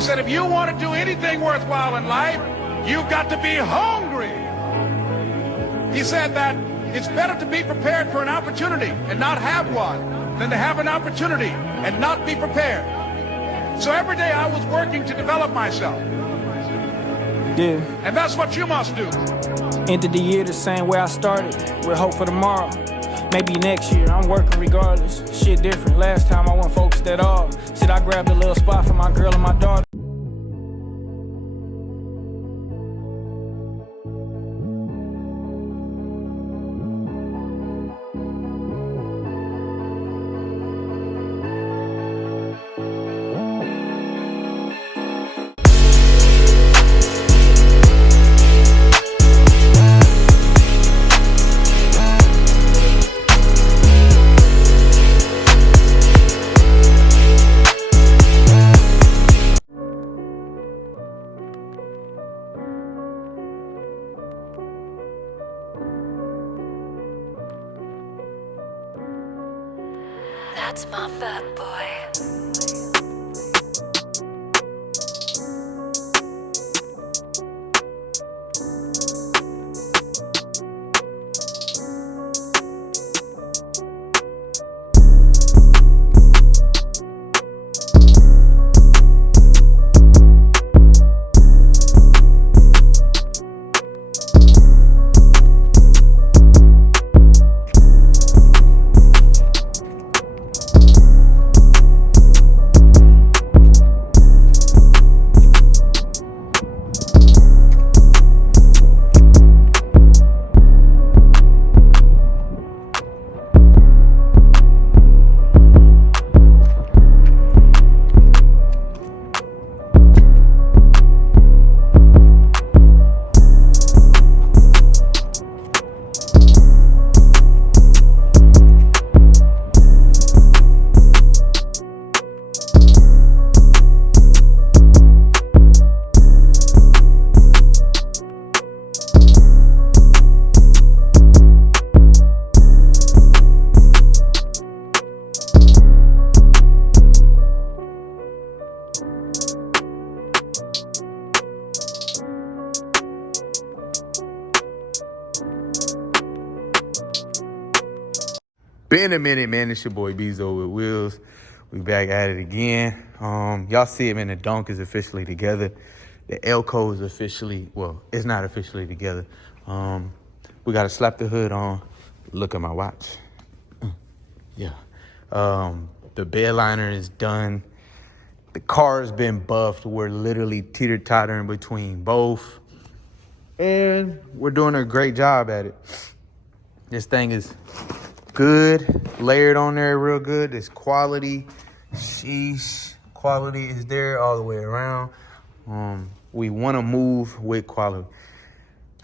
He said, if you want to do anything worthwhile in life, you've got to be hungry. He said that it's better to be prepared for an opportunity and not have one than to have an opportunity and not be prepared. So every day I was working to develop myself. Yeah. And that's what you must do. Ended the year the same way I started, with hope for tomorrow. Maybe next year, I'm working regardless. Shit different, last time I wasn't focused at all. Shit, I grabbed a little spot for my girl and my daughter. That's my bad boy. Been a minute, man. It's your boy Bzoe with Wheels. We back at it again. Y'all see it, man. The donk is officially together. The Elko is officially, well, it's not officially together. We got to slap the hood on. Look at my watch. Yeah. The bed liner is done. The car has been buffed. We're literally teeter-tottering between both. And we're doing a great job at it. This thing is good, layered on there real good. It's quality. Sheesh. Quality is there all the way around. We want to move with quality.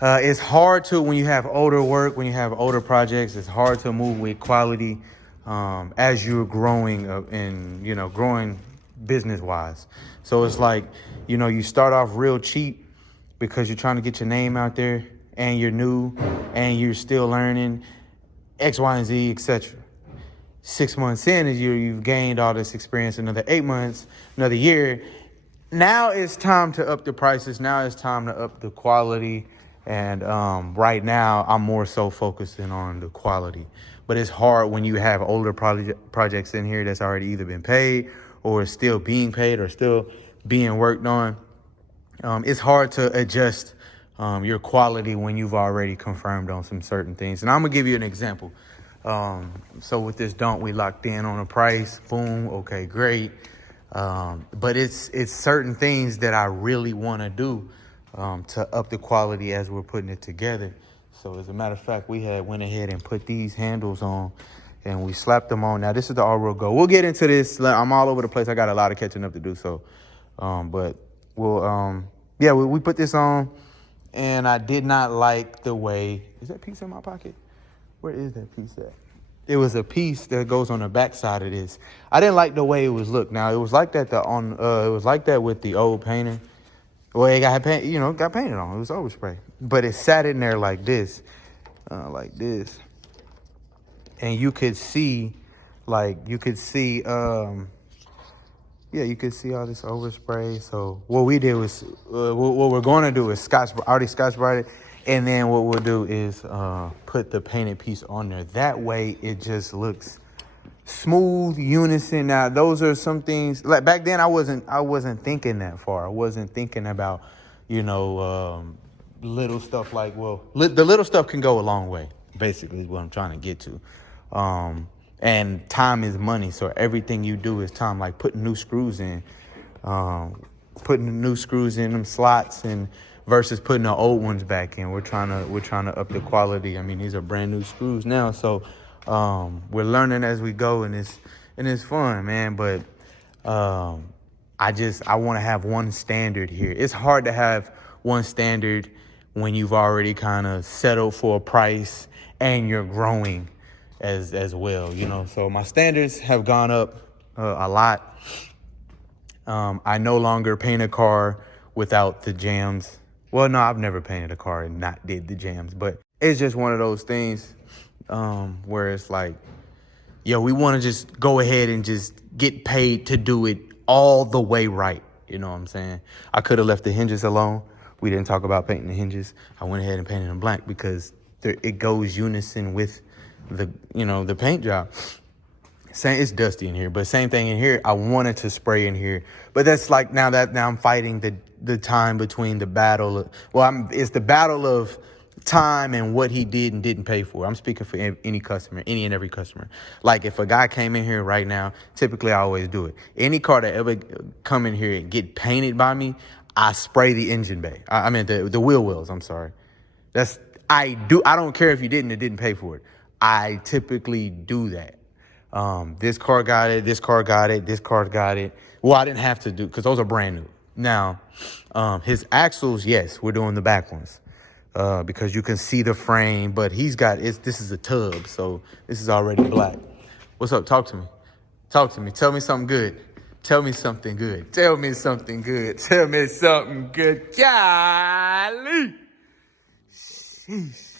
It's hard to, when you have older work, when you have older projects, it's hard to move with quality as you're growing and, growing business-wise. So it's like, you start off real cheap because you're trying to get your name out there and you're new and you're still learning X, Y, and Z, etc. 6 months in, you've gained all this experience. Another 8 months, another year. Now it's time to up the prices. Now it's time to up the quality. And right now, I'm more so focusing on the quality. But it's hard when you have older projects in here that's already either been paid or is still being paid or still being worked on. It's hard to adjust your quality when you've already confirmed on some certain things. And I'm gonna give you an example. So with this donk, we locked in on a price. Boom. Okay, great. But it's certain things that I really want to do to up the quality as we're putting it together. So as a matter of fact, we went ahead and put these handles on and we slapped them on. Now this is the all-real go. We'll get into this. I'm all over the place. I got a lot of catching up to do. So, but we'll, we put this on. And I did not like the way, is that piece in my pocket? Where is that piece at? It was a piece that goes on the back side of this. I didn't like the way it was looked. Now it was like that it was like that with the old painting. Well, it got painted on. It was overspray. But it sat in there like this. And you could see yeah, you can see all this overspray. So what we did was, what we're going to do is already scotch brighted. And then what we'll do is put the painted piece on there. That way it just looks smooth, unison. Now, those are some things, like back then I wasn't thinking that far. I wasn't thinking about, little stuff like, well, the little stuff can go a long way, basically is what I'm trying to get to. And time is money, so everything you do is time, like putting new screws in, putting the new screws in them slots and versus putting the old ones back in. We're trying to up the quality. I mean, these are brand new screws now, so we're learning as we go, and it's fun, man. But I want to have one standard here. It's hard to have one standard when you've already kind of settled for a price and you're growing as well, So my standards have gone up a lot. I no longer paint a car without the jams. Well, no, I've never painted a car and not did the jams, but it's just one of those things where it's like, yo, we want to just go ahead and just get paid to do it all the way right. You know what I'm saying? I could have left the hinges alone. We didn't talk about painting the hinges. I went ahead and painted them black because it goes unison with the paint job. It's dusty in here, but same thing in here. I wanted to spray in here, but that's like now I'm fighting the time between the battle. It's the battle of time and what he did and didn't pay for. I'm speaking for any customer, any and every customer. Like if a guy came in here right now, typically I always do it. Any car that ever come in here and get painted by me, I spray the engine bay. I mean the wheel wells. I'm sorry. I don't care if you didn't pay for it. I typically do that. This car got it. This car got it. This car got it. Well, I didn't have to do because those are brand new. Now, his axles, yes, we're doing the back ones because you can see the frame. But this is a tub, so this is already black. What's up? Talk to me. Talk to me. Tell me something good. Tell me something good. Tell me something good. Tell me something good. Golly. Sheesh.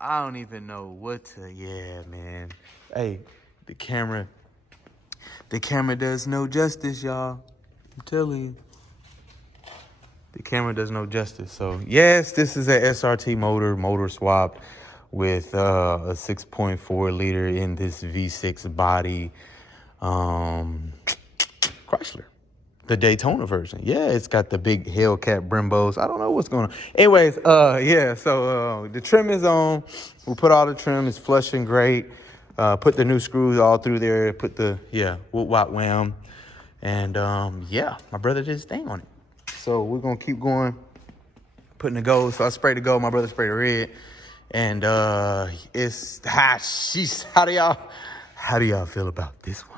I don't even know what to. Yeah, man. Hey, the camera does no justice, y'all. I'm telling you. The camera does no justice. So, yes, this is a SRT motor swap with a 6.4 liter in this V6 body. Chrysler. The Daytona version. Yeah, it's got the big Hellcat Brimbos. I don't know what's going on. Anyways, yeah, so the trim is on. We put all the trim. It's flush and great. Put the new screws all through there. Put the, whoop, wham. And, my brother did his thing on it. So we're going to keep going, putting the gold. So I sprayed the gold. My brother sprayed the red. And it's hot. How do y'all feel about this one?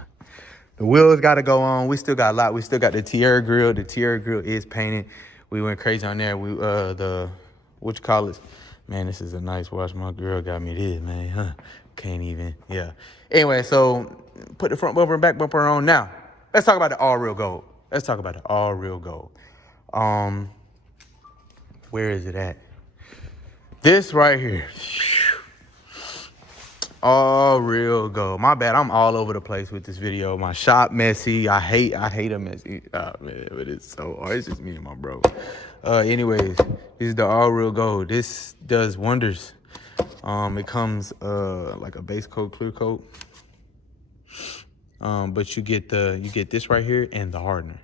The wheels got to go on. We still got a lot. We still got the Tiarra grill. The Tiarra grill is painted. We went crazy on there. What you call it? Man, this is a nice watch. My girl got me this, man. Huh? Can't even. Yeah. Anyway, so put the front bumper and back bumper on. Now, let's talk about the all real gold. Where is it at? This right here. All real gold. My bad. I'm all over the place with this video. My shop messy. I hate a messy. Oh, man, but it's so hard. It's just me and my bro. Anyways, this is the all real gold. This does wonders. It comes like a base coat, clear coat. But you get this right here and the hardener.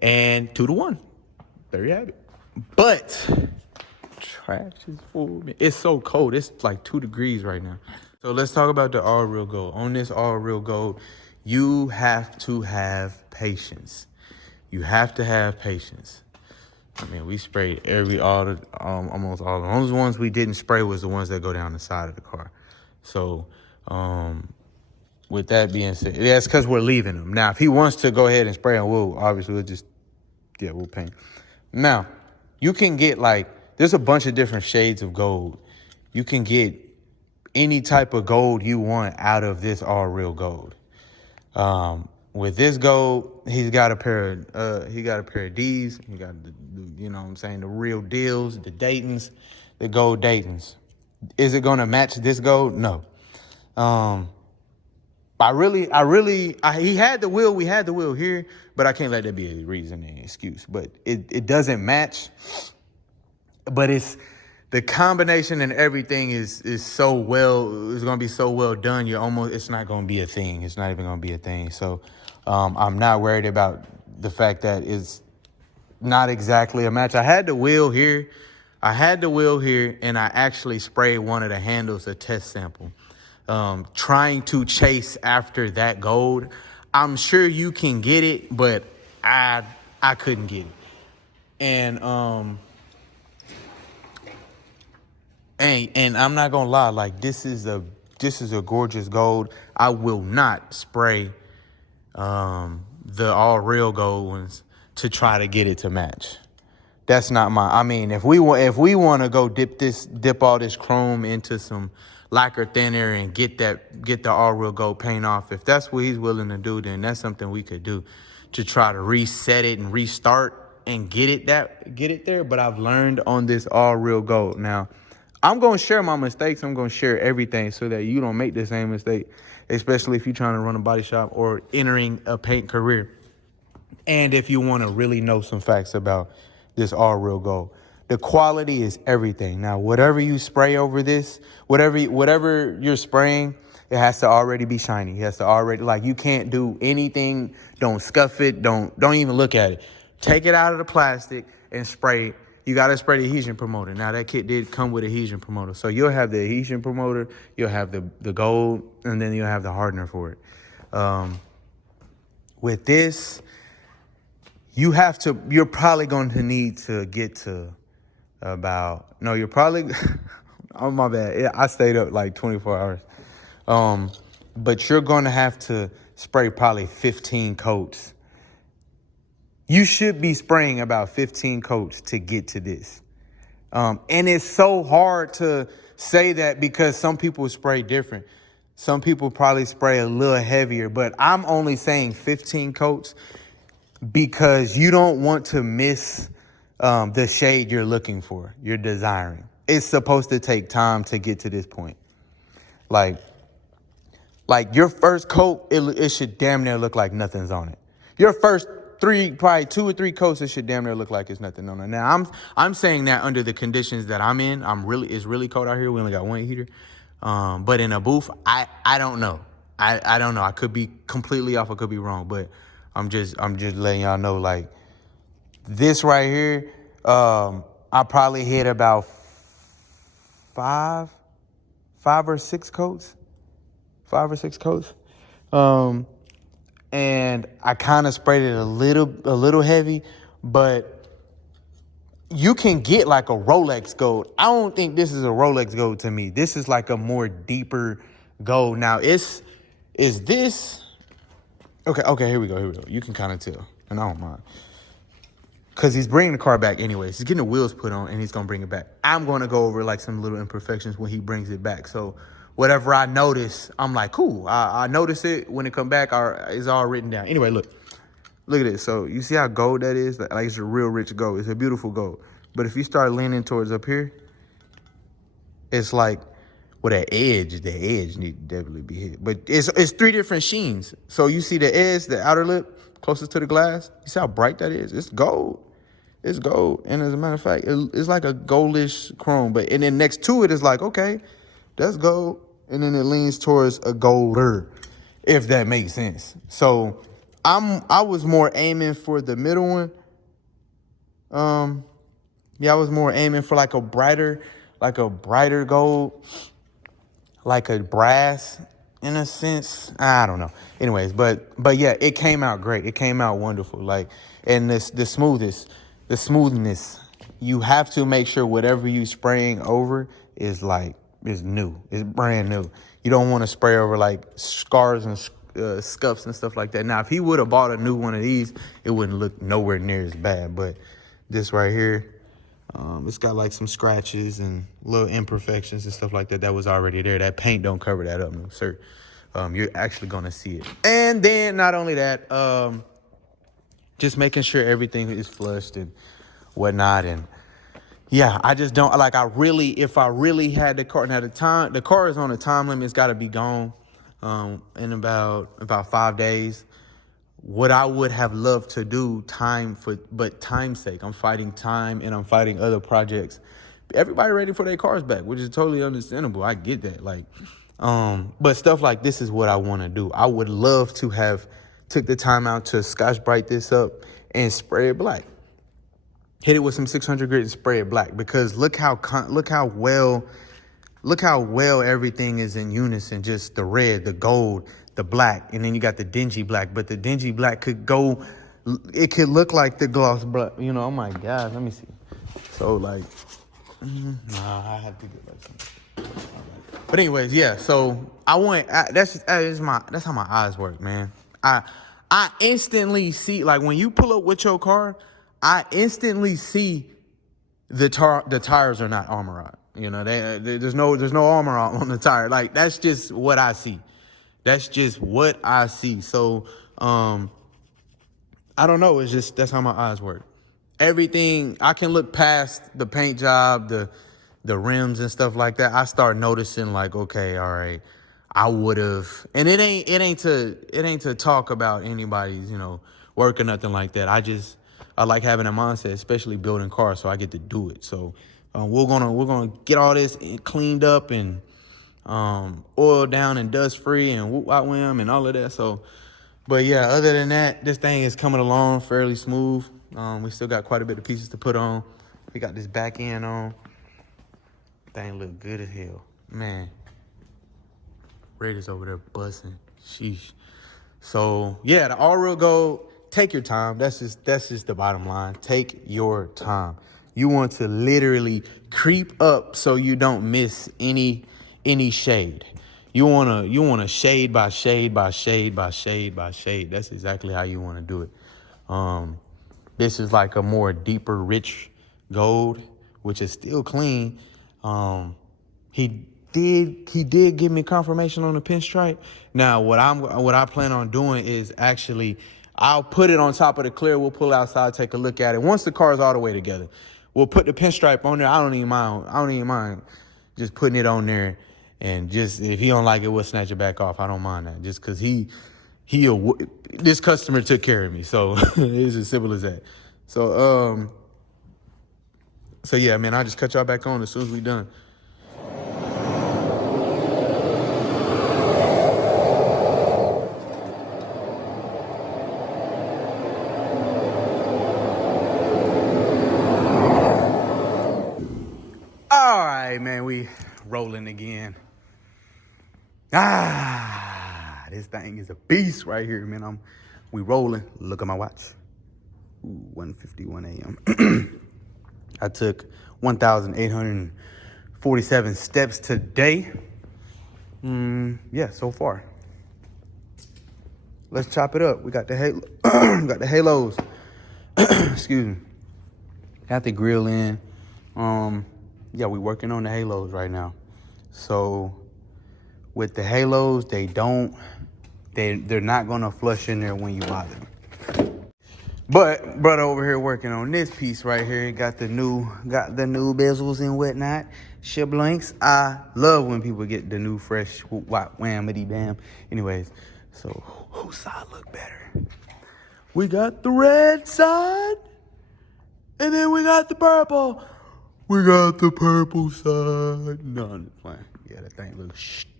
And 2-to-1. There you have it. But trash is full. It's so cold. It's like 2 degrees right now. So let's talk about the all real gold. On this all real gold, you have to have patience. You have to have patience. I mean, we sprayed almost all. The only ones we didn't spray was the ones that go down the side of the car. So, with that being said, yeah, it's because we're leaving them. Now, if he wants to go ahead and spray them, we'll paint. Now, you can get there's a bunch of different shades of gold. You can get any type of gold you want out of this all real gold. With this gold, he's got a pair of D's. He got the real deals, the Daytons, the gold Daytons. Is it gonna match this gold? No. he had the wheel. We had the wheel here, but I can't let that be a reason and excuse. But it doesn't match. But it's the combination and everything is so well. It's gonna be so well done. It's not gonna be a thing. It's not even gonna be a thing. So I'm not worried about the fact that it's not exactly a match. I had the wheel here, and I actually sprayed one of the handles a test sample, trying to chase after that gold. I'm sure you can get it, but I couldn't get it. And I'm not gonna lie, like this is a gorgeous gold. I will not spray the all real gold ones to try to get it to match. That's not I mean, if we want to go dip all this chrome into some lacquer thinner and get the all real gold paint off, if that's what he's willing to do, then that's something we could do to try to reset it and restart and get it there. But I've learned on this all real gold. Now, I'm going to share my mistakes. I'm going to share everything so that you don't make the same mistake, especially if you're trying to run a body shop or entering a paint career. And if you want to really know some facts about this all real gold, the quality is everything. Now, whatever you spray over this, whatever you're spraying, it has to already be shiny. It has to already, like, you can't do anything. Don't scuff it. Don't even look at it. Take it out of the plastic and spray it. You got to spray the adhesion promoter. Now, that kit did come with adhesion promoter. So you'll have the adhesion promoter, you'll have the gold, and then you'll have the hardener for it. With this, you're probably going to need to get to you're probably, oh, my bad. I stayed up like 24 hours. But you're going to have to spray probably 15 coats. You should be spraying about 15 coats to get to this. And it's so hard to say that because some people spray different. Some people probably spray a little heavier, but I'm only saying 15 coats because you don't want to miss the shade you're looking for, you're desiring. It's supposed to take time to get to this point. Like your first coat, it should damn near look like nothing's on it. Your first probably 2 or 3 coats, it should damn near look like it's nothing on it. Now I'm saying that under the conditions that I'm in. It's really cold out here. We only got one heater. But in a booth, I don't know. I don't know. I could be completely off. I could be wrong. But I'm just letting y'all know, like, this right here, I probably hit about 5 or 6 coats. 5 or 6 coats. And I kind of sprayed it a little heavy, but you can get like a Rolex gold. I don't think this is a Rolex gold to me. This is like a more deeper gold. Now, is this... Okay, here we go. You can kind of tell, and I don't mind. Because he's bringing the car back anyways. He's getting the wheels put on, and he's going to bring it back. I'm going to go over like some little imperfections when he brings it back. So whatever I notice, I'm like, cool. I notice it. When it come back, it's all written down. Anyway, look at this. So you see how gold that is? Like, it's a real rich gold. It's a beautiful gold. But if you start leaning towards up here, it's like, well, the edge need to definitely be hit. But it's 3 different sheens. So you see the edge, the outer lip, closest to the glass. You see how bright that is? It's gold. It's gold. And as a matter of fact, it's like a goldish chrome. And then next to it is like, okay, that's gold. And then it leans towards a golder, if that makes sense. So I was more aiming for the middle one. I was more aiming for like a brighter gold, like a brass in a sense. I don't know. Anyways, but yeah, it came out great. It came out wonderful. Like, and the smoothness, you have to make sure whatever you spraying over is new. It's brand new. You don't want to spray over like scars and scuffs and stuff like that. Now, if he would have bought a new one of these, it wouldn't look nowhere near as bad. But this right here, it's got like some scratches and little imperfections and stuff like that. That was already there. That paint don't cover that up, no sir. You're actually gonna see it. And then not only that, just making sure everything is flushed and whatnot. And yeah, I just don't like. If I really had the car, now the car is on a time limit. It's got to be gone. in about 5 days. What I would have loved to do, but time's sake, I'm fighting time and I'm fighting other projects. Everybody ready for their cars back, which is totally understandable. I get that. Like, but stuff like this is what I want to do. I would love to have took the time out to Scotch Brite this up and spray it black. Hit it with some 600 grit and spray it black, because look how well everything is in unison. Just the red, the gold, the black, and then you got the dingy black. But the dingy black could look like the gloss black. You know, oh my gosh, let me see. So like, nah, I have to get like something. But anyways, yeah. So that's how my eyes work, man. I instantly see, like, when you pull up with your car, I instantly see the tires are not armor on. You know, there's no armor on the tire. Like, that's just what I see. So, I don't know. It's just, that's how my eyes work. Everything, I can look past the paint job, the rims and stuff like that. I start noticing, like, okay, all right, I would have, and it ain't to talk about anybody's, you know, work or nothing like that. I like having a mindset, especially building cars, so I get to do it. So we're gonna get all this cleaned up and oiled down and dust free and whoop out wham and all of that. So, but yeah, other than that, this thing is coming along fairly smooth. We still got quite a bit of pieces to put on. We got this back end on. Thing look good as hell, man. Raiders over there busting. Sheesh. So yeah, the all real gold. Take your time. That's just the bottom line. Take your time. You want to literally creep up so you don't miss any shade. You wanna shade by shade by shade by shade by shade. That's exactly how you want to do it. This is like a more deeper, rich gold, which is still clean. He did give me confirmation on the pinstripe. Now, what I plan on doing is actually, I'll put it on top of the clear. We'll pull it outside, take a look at it. Once the car's all the way together, we'll put the pinstripe on there. I don't even mind just putting it on there. And just, if he don't like it, we'll snatch it back off. I don't mind that. Just because this customer took care of me. So it's as simple as that. So yeah, man, I'll just cut y'all back on as soon as we done. All right, man, we rolling again. This thing is a beast right here, man. We rolling. Look at my watch. 1:51 a.m. I took 1,847 steps today. Yeah, so far. Let's chop it up. We got the halos. Excuse me. Got the grill in. Yeah, we working on the halos right now. So with the halos, they're not gonna flush in there when you buy them. But brother over here working on this piece right here. Got the new bezels and whatnot. Shiblinks. I love when people get the new fresh whammity bam. Anyways, so whose side look better? We got the red side, and then we got the purple. We got the purple side. No, I'm just playing. Yeah, that thing looks stupid.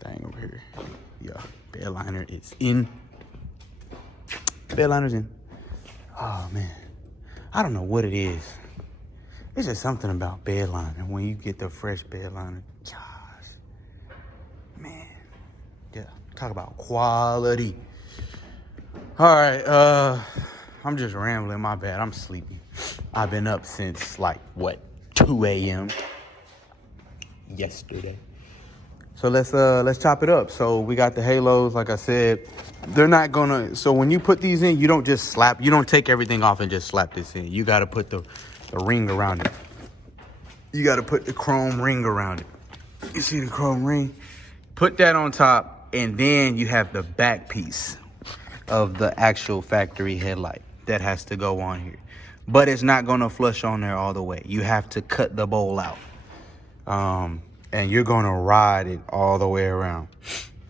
Thing over here. Yeah, bed liner is in. Bed liner's in. Oh, man. I don't know what it is. It's just something about bed liner when you get the fresh bed liner. Gosh. Man. Yeah, talk about quality. All right, I'm just rambling. My bad. I'm sleepy. I've been up since, 2 a.m. yesterday. So let's chop it up. So we got the halos, like I said. They're not gonna, so when you put these in, you don't just slap, you don't take everything off and just slap this in. You gotta put the ring around it. You gotta put the chrome ring around it. You see the chrome ring? Put that on top, and then you have the back piece of the actual factory headlight that has to go on here. But it's not gonna flush on there all the way. You have to cut the bowl out. and you're gonna ride it all the way around.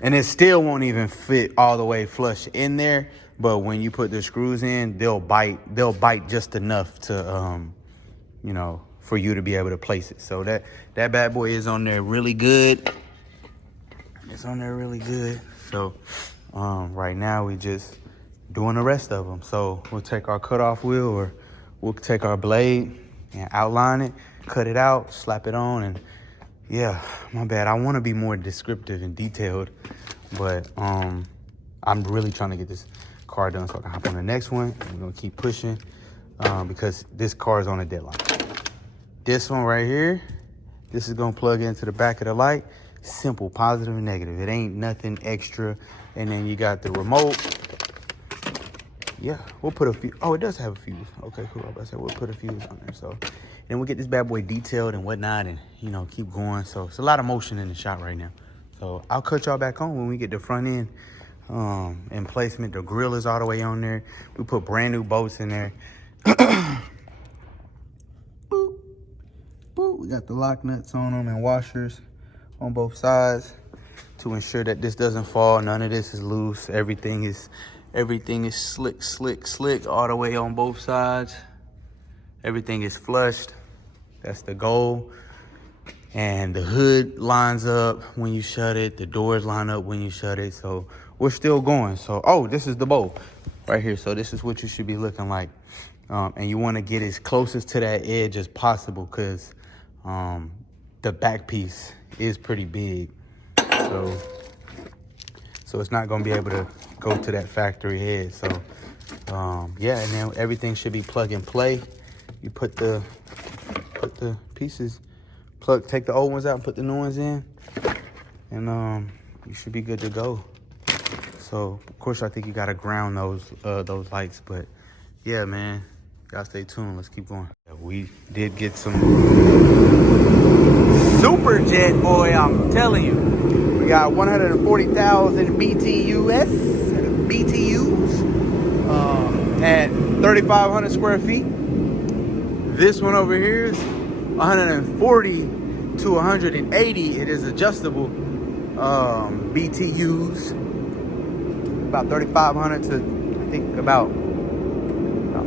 And it still won't even fit all the way flush in there, but when you put the screws in, they'll bite just enough to, you know, for you to be able to place it. So that bad boy is on there really good. It's on there really good. So right now we just doing the rest of them. So we'll take our cutoff wheel, or we'll take our blade and outline it, cut it out, slap it on, and yeah, my bad. I want to be more descriptive and detailed, but I'm really trying to get this car done so I can hop on the next one. We're gonna keep pushing because this car is on a deadline. This one right here, this is gonna plug into the back of the light. Simple, positive and negative. It ain't nothing extra. And then you got the remote. Yeah, we'll put a fuse. Oh, it does have a fuse. Okay, cool. I was about to say we'll put a fuse on there. So then we'll get this bad boy detailed and whatnot, and you know, keep going. So it's a lot of motion in the shop right now. So I'll cut y'all back on when we get the front end in placement. The grill is all the way on there. We put brand new bolts in there. Boop, boop. We got the lock nuts on them and washers on both sides to ensure that this doesn't fall. None of this is loose. Everything is slick, slick, slick all the way on both sides. Everything is flushed. That's the goal. And the hood lines up when you shut it. The doors line up when you shut it. So we're still going. So, oh, this is the bolt right here. So this is what you should be looking like. And you want to get as closest to that edge as possible, because the back piece is pretty big. So it's not going to be able to go to that factory head. So, yeah, and then everything should be plug and play. You put the pieces, take the old ones out and put the new ones in, and you should be good to go. So, of course, I think you got to ground those lights. But, yeah, man, y'all stay tuned. Let's keep going. We did get some super jet, boy, I'm telling you. We got 140,000 BTUs at 3,500 square feet. This one over here is 140 to 180. It is adjustable BTUs. About 3,500 to, I think, about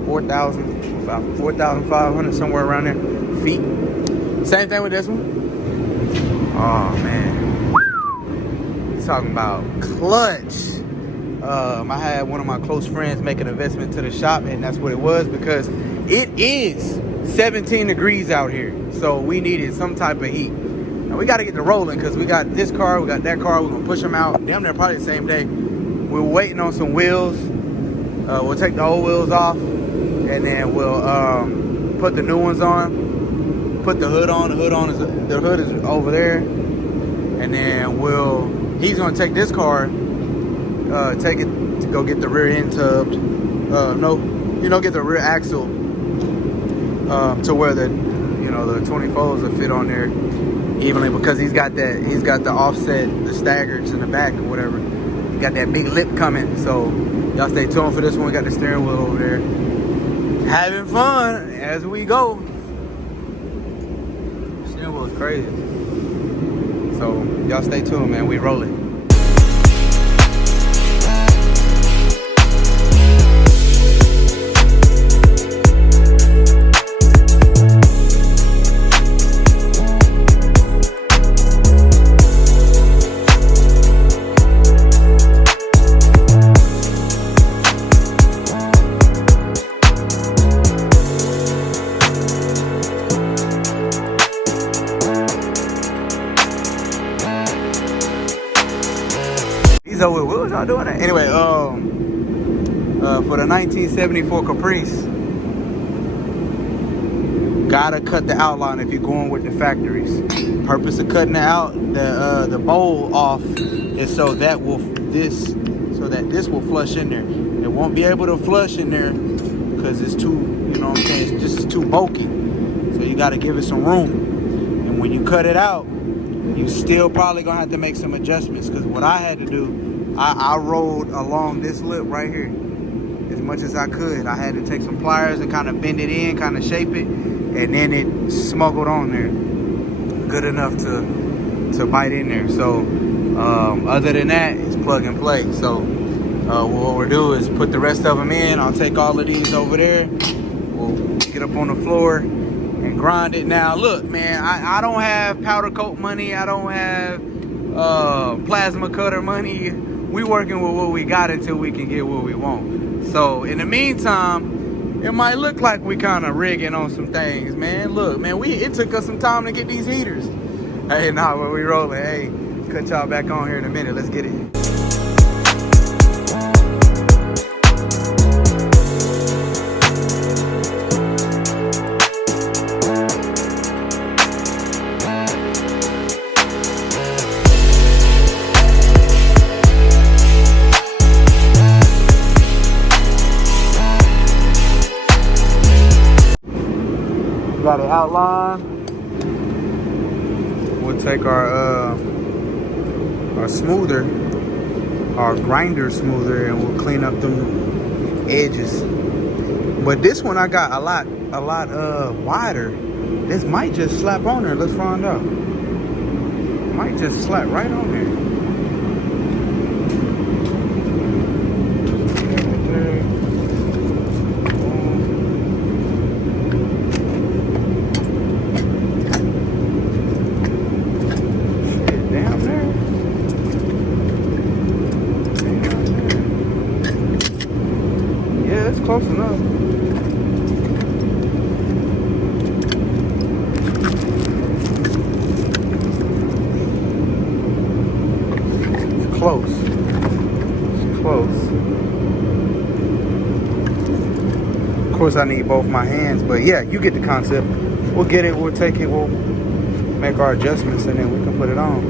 4,000, about 4,500, somewhere around there, feet. Same thing with this one. Oh, man. Talking about clutch. I had one of my close friends make an investment to the shop, and that's what it was, because it is 17 degrees out here. So we needed some type of heat. Now we got to get to rolling, because we got this car, we got that car. We're going to push them out. Damn near probably the same day. We're waiting on some wheels. We'll take the old wheels off, and then we'll put the new ones on. Put the hood on. The hood is over there. And then he's gonna take this car, take it to go get the rear end tubbed. Get the rear axle to where the 24s will fit on there evenly, because he's got the offset, the staggers in the back or whatever. He got that big lip coming. So y'all stay tuned for this one. We got the steering wheel over there. Having fun as we go. Steering wheel is crazy. So y'all stay tuned, man. We rolling. So what was y'all doing that? Anyway, for the 1974 Caprice, gotta cut the outline if you're going with the factories. Purpose of cutting the bowl off is so that this will flush in there. It won't be able to flush in there because it's too, you know what I'm saying, it's just too bulky. So you gotta give it some room. And when you cut it out, you still probably gonna have to make some adjustments, because what I had to do, I rolled along this lip right here as much as I could. I had to take some pliers and kind of bend it in, kind of shape it, and then it smuggled on there good enough to to bite in there. So other than that, it's plug and play. So what we'll do is put the rest of them in. I'll take all of these over there. We'll get up on the floor and grind it. Now look, man, I don't have powder coat money. I don't have plasma cutter money. We working with what we got until we can get what we want. So in the meantime, it might look like we kind of rigging on some things, man. Look, man, it took us some time to get these heaters. Hey, nah, when we rolling, hey, cut y'all back on here in a minute. Let's get it. Got it outlined. We'll take our smoother, our grinder smoother, and we'll clean up them edges. But this one I got a lot wider. This might just slap on there. Let's find out. Might just slap right on there. Close enough. It's close. It's close. Of course, I need both my hands, but yeah, you get the concept. We'll get it, we'll take it, we'll make our adjustments, and then we can put it on.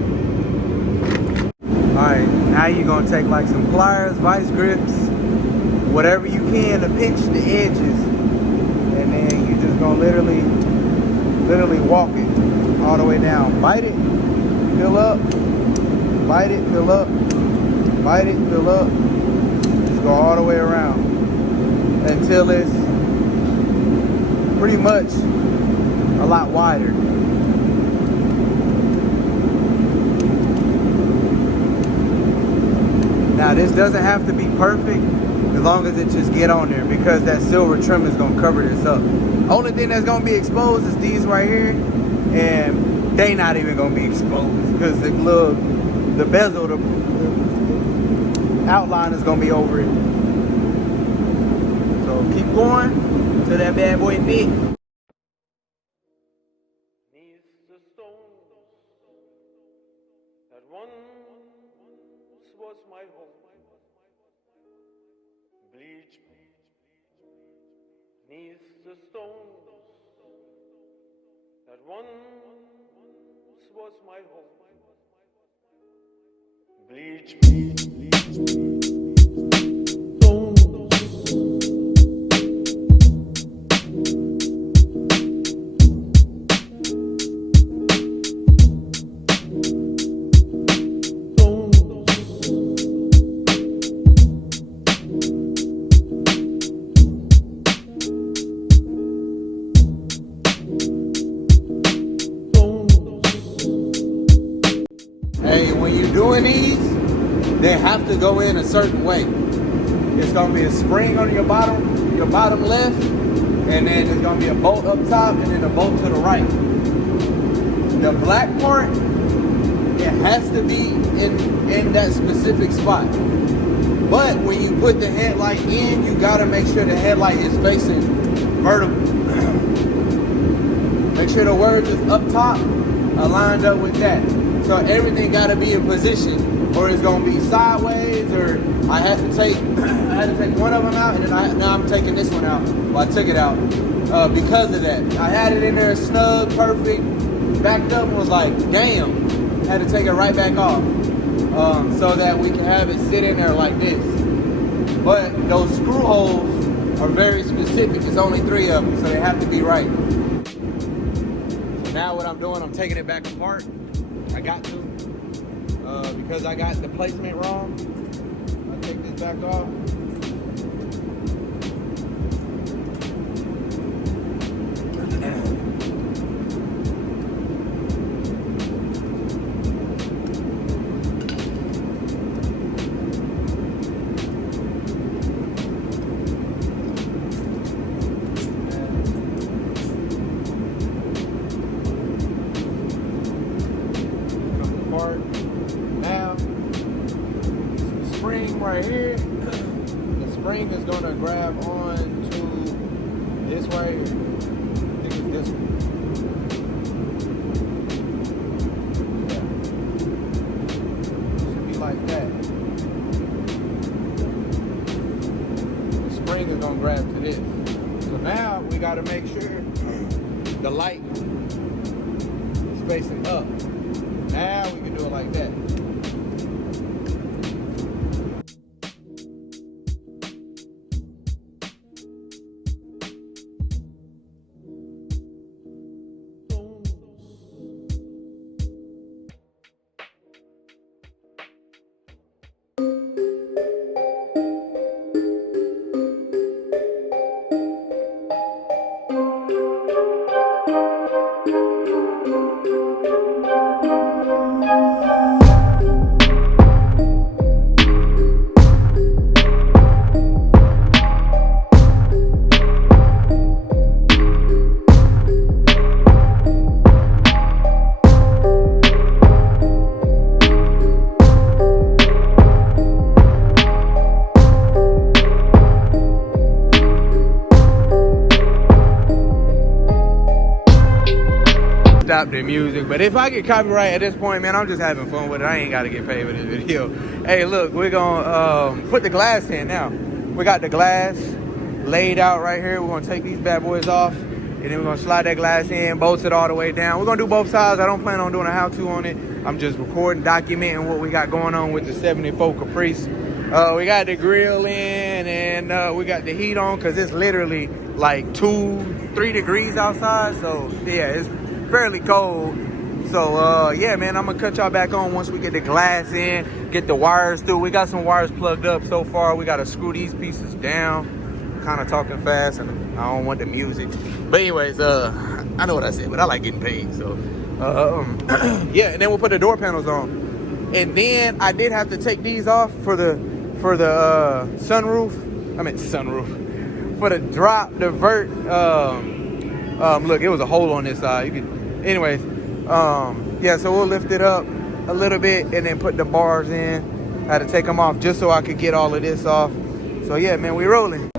All right, now you're gonna take like some pliers, vice grips, whatever you can to pinch the edges, and then you just gonna literally walk it all the way down. Bite it, fill up, bite it, fill up, bite it, fill up. Just go all the way around until it's pretty much a lot wider. Now this doesn't have to be perfect, as long as it just get on there, because that silver trim is gonna cover this up. Only thing that's gonna be exposed is these right here, and they not even gonna be exposed because the bezel, the outline is gonna be over it. So keep going till that bad boy fit. That once was my home. Bleach neath the stones that once was my home. Bleach stones. Doing these, they have to go in a certain way. It's gonna be a spring on your bottom left, and then there's gonna be a bolt up top, and then a bolt to the right. The black part, it has to be in that specific spot. But when you put the headlight in, you gotta make sure the headlight is facing vertical. Make sure the words is up top, aligned up with that. So everything got to be in position, or it's gonna be sideways. Or I had to take one of them out, and then now I'm taking this one out. Well, I took it out because of that. I had it in there snug, perfect, backed up, and was like, damn. Had to take it right back off so that we can have it sit in there like this. But those screw holes are very specific. It's only 3 of them, so they have to be right. So now what I'm doing, I'm taking it back apart. I got to, because I got the placement wrong. I'll take this back off. drive on to this right here. I think it's this one. Yeah. Should be like that. The spring is gonna grab to this. So now we gotta make sure the light is facing up. Now we can do it like that. Stop the music, but if I get copyright at this point, man, I'm just having fun with it. I ain't gotta get paid for this video. Hey, look, we're gonna put the glass in now. We got the glass laid out right here. We're gonna take these bad boys off, and then we're gonna slide that glass in, bolt it all the way down. We're gonna do both sides. I don't plan on doing a how-to on it. I'm just recording, documenting what we got going on with the 74 Caprice. We got the grill in, and we got the heat on, because it's literally like 2-3 degrees outside. So yeah, it's fairly cold. So yeah, man, I'm gonna cut y'all back on once we get the glass in, get the wires through. We got some wires plugged up so far. We gotta screw these pieces down. Kind of talking fast, and I don't want the music. But anyways, I know what I said, but I like getting paid. So yeah, and then we'll put the door panels on, and then I did have to take these off for the sunroof. I meant sunroof for the drop, the Vert. Look, it was a hole on this side. You could. Anyways, yeah, so we'll lift it up a little bit and then put the bars in. I had to take them off just so I could get all of this off. So yeah, man, we rolling.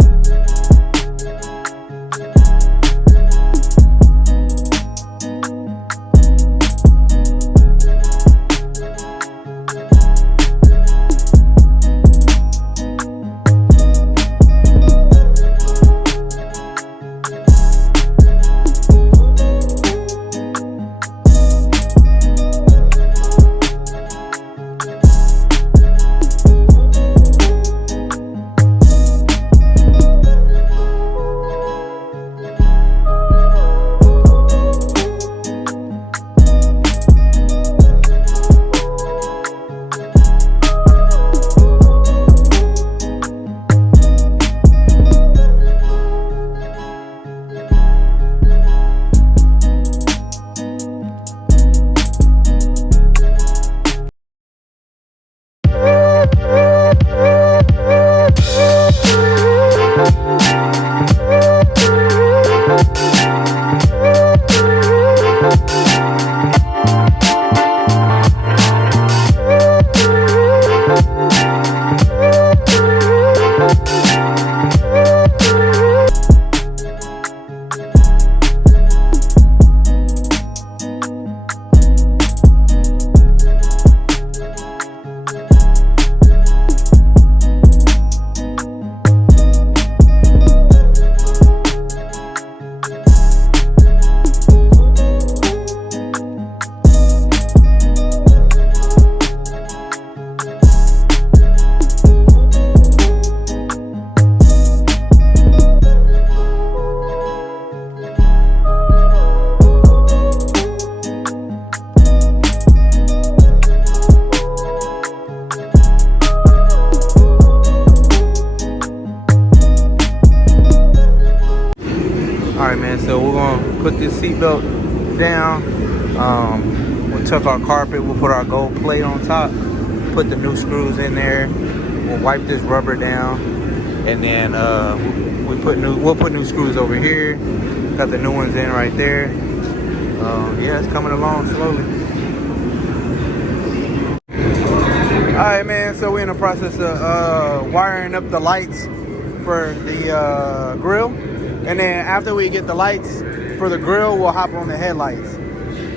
Put this seatbelt down. We'll tuck our carpet. We'll put our gold plate on top. Put the new screws in there. We'll wipe this rubber down, and then we'll put new screws over here. Got the new ones in right there. Yeah, it's coming along slowly. All right, man. So we're in the process of wiring up the lights. for the grill. And then after we get the lights for the grill, we'll hop on the headlights.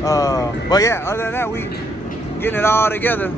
But yeah, other than that, we getting it all together.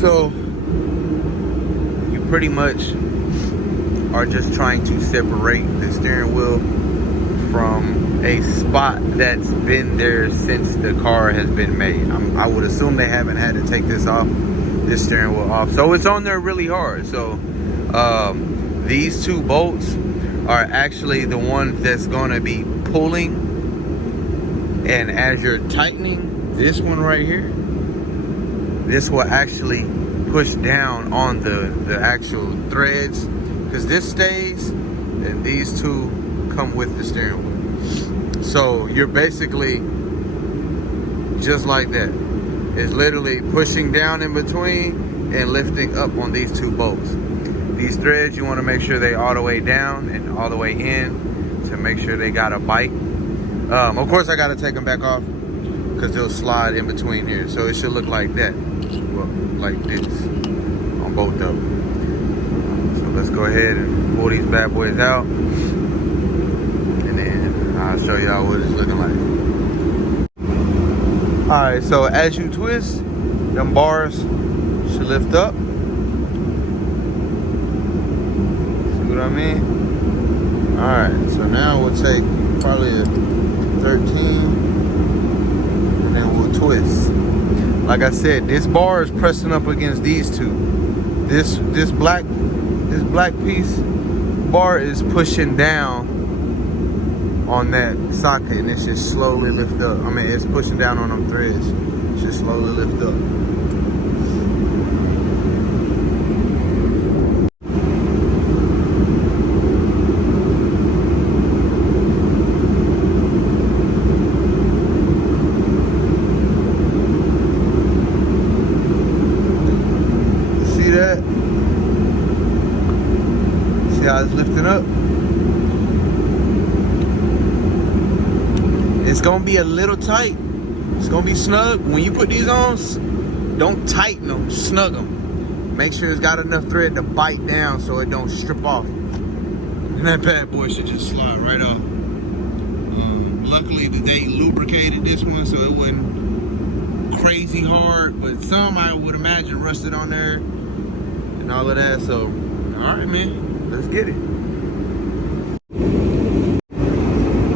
So you pretty much are just trying to separate the steering wheel from a spot that's been there since the car has been made. I would assume they haven't had to take this steering wheel off. So it's on there really hard. So these two bolts are actually the ones that's going to be pulling. And as you're tightening this one right here, this will actually push down on the actual threads, because this stays and these two come with the steering wheel. So you're basically just like that. It's literally pushing down in between and lifting up on these two bolts. These threads, you want to make sure they all the way down and all the way in to make sure they got a bite. Of course I got to take them back off because they'll slide in between here. So it should look like that. Well, like this on both of them. So let's go ahead and pull these bad boys out, and then I'll show y'all what it's looking like. All right, so as you twist, them bars should lift up. See what I mean? All right, so now we'll take probably a 13, and then we'll twist. Like I said, this bar is pressing up against these two. This black piece bar is pushing down on that socket, and it should slowly lift up. I mean, it's pushing down on them threads. It should slowly lift up. See how it's lifting up? It's gonna be a little tight. It's gonna be snug. When you put these on, don't tighten them, snug them. Make sure it's got enough thread to bite down so it don't strip off. And that bad boy should just slide right off. Luckily they lubricated this one so it wasn't crazy hard, but some I would imagine rusted on there and all of that. So all right, man, let's get it.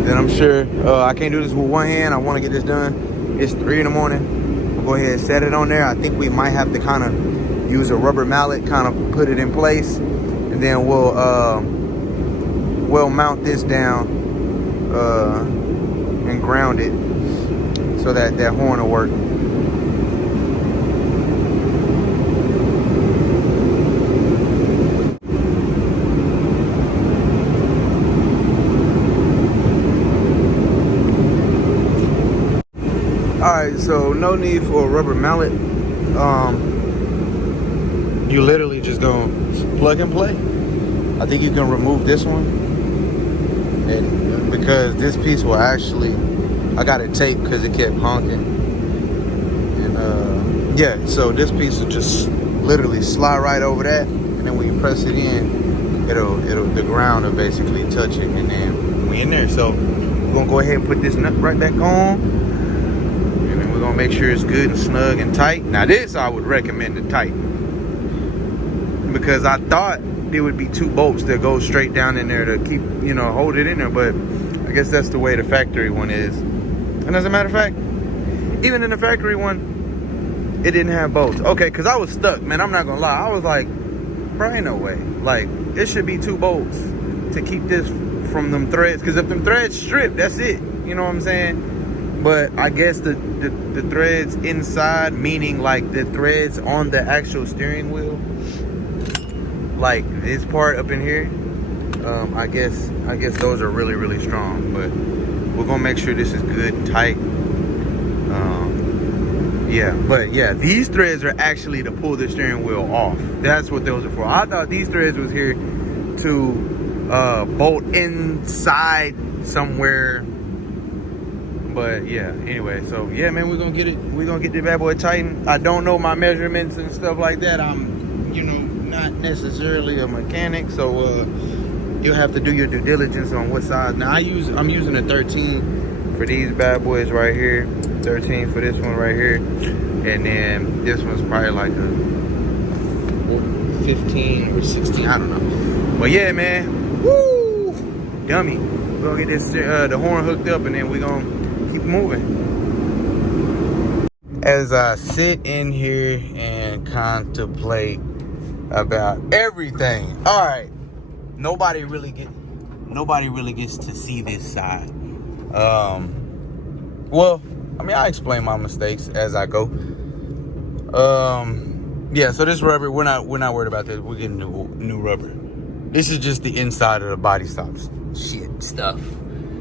Then I'm sure I can't do this with one hand. I want to get this done. It's 3 in the morning. We'll go ahead and set it on there. I think we might have to kind of use a rubber mallet, kind of put it in place, and then we'll mount this down and ground it so that that horn will work. Alright, so no need for a rubber mallet. You literally just gonna plug and play. I think you can remove this one, and because this piece will actually, I got it taped because it kept honking. And yeah, so this piece will just literally slide right over that, and then when you press it in, it'll the ground will basically touch it, and then we in there. So We're gonna go ahead and put this nut right back on. And then we're gonna make sure it's good and snug and tight. Now this I would recommend to tighten, because I thought there would be 2 bolts that go straight down in there to keep, you know, hold it in there, but I guess that's the way the factory one is. And as a matter of fact, even in the factory one, it didn't have bolts. Okay, because I was stuck, man. I'm not gonna lie. I was like, bro, ain't no way. Like, it should be 2 bolts to keep this from them threads. Because if them threads strip, that's it. You know what I'm saying? But I guess the threads inside, meaning like the threads on the actual steering wheel, like this part up in here, I guess those are really, really strong. But we're gonna make sure this is good and tight. Yeah, but yeah, these threads are actually to pull the steering wheel off. That's what those are for. I thought these threads was here to bolt inside somewhere. But yeah, anyway, so yeah, man, we're gonna get the bad boy tightened. I don't know my measurements and stuff like that. I'm, you know, not necessarily a mechanic, so you'll have to do your due diligence on what size. Now I'm using a 13 for these bad boys right here, 13 for this one right here, and then this one's probably like a 15 or 16, I don't know. But yeah, man, woo, dummy. We're gonna get this the horn hooked up, and then we're gonna keep moving. As I sit in here and contemplate about everything, all right, nobody really gets to see this side. Well, I mean, I explain my mistakes as I go. Yeah, so this rubber, we're not worried about this. We're getting new rubber. This is just the inside of the body stops. Shit, stuff,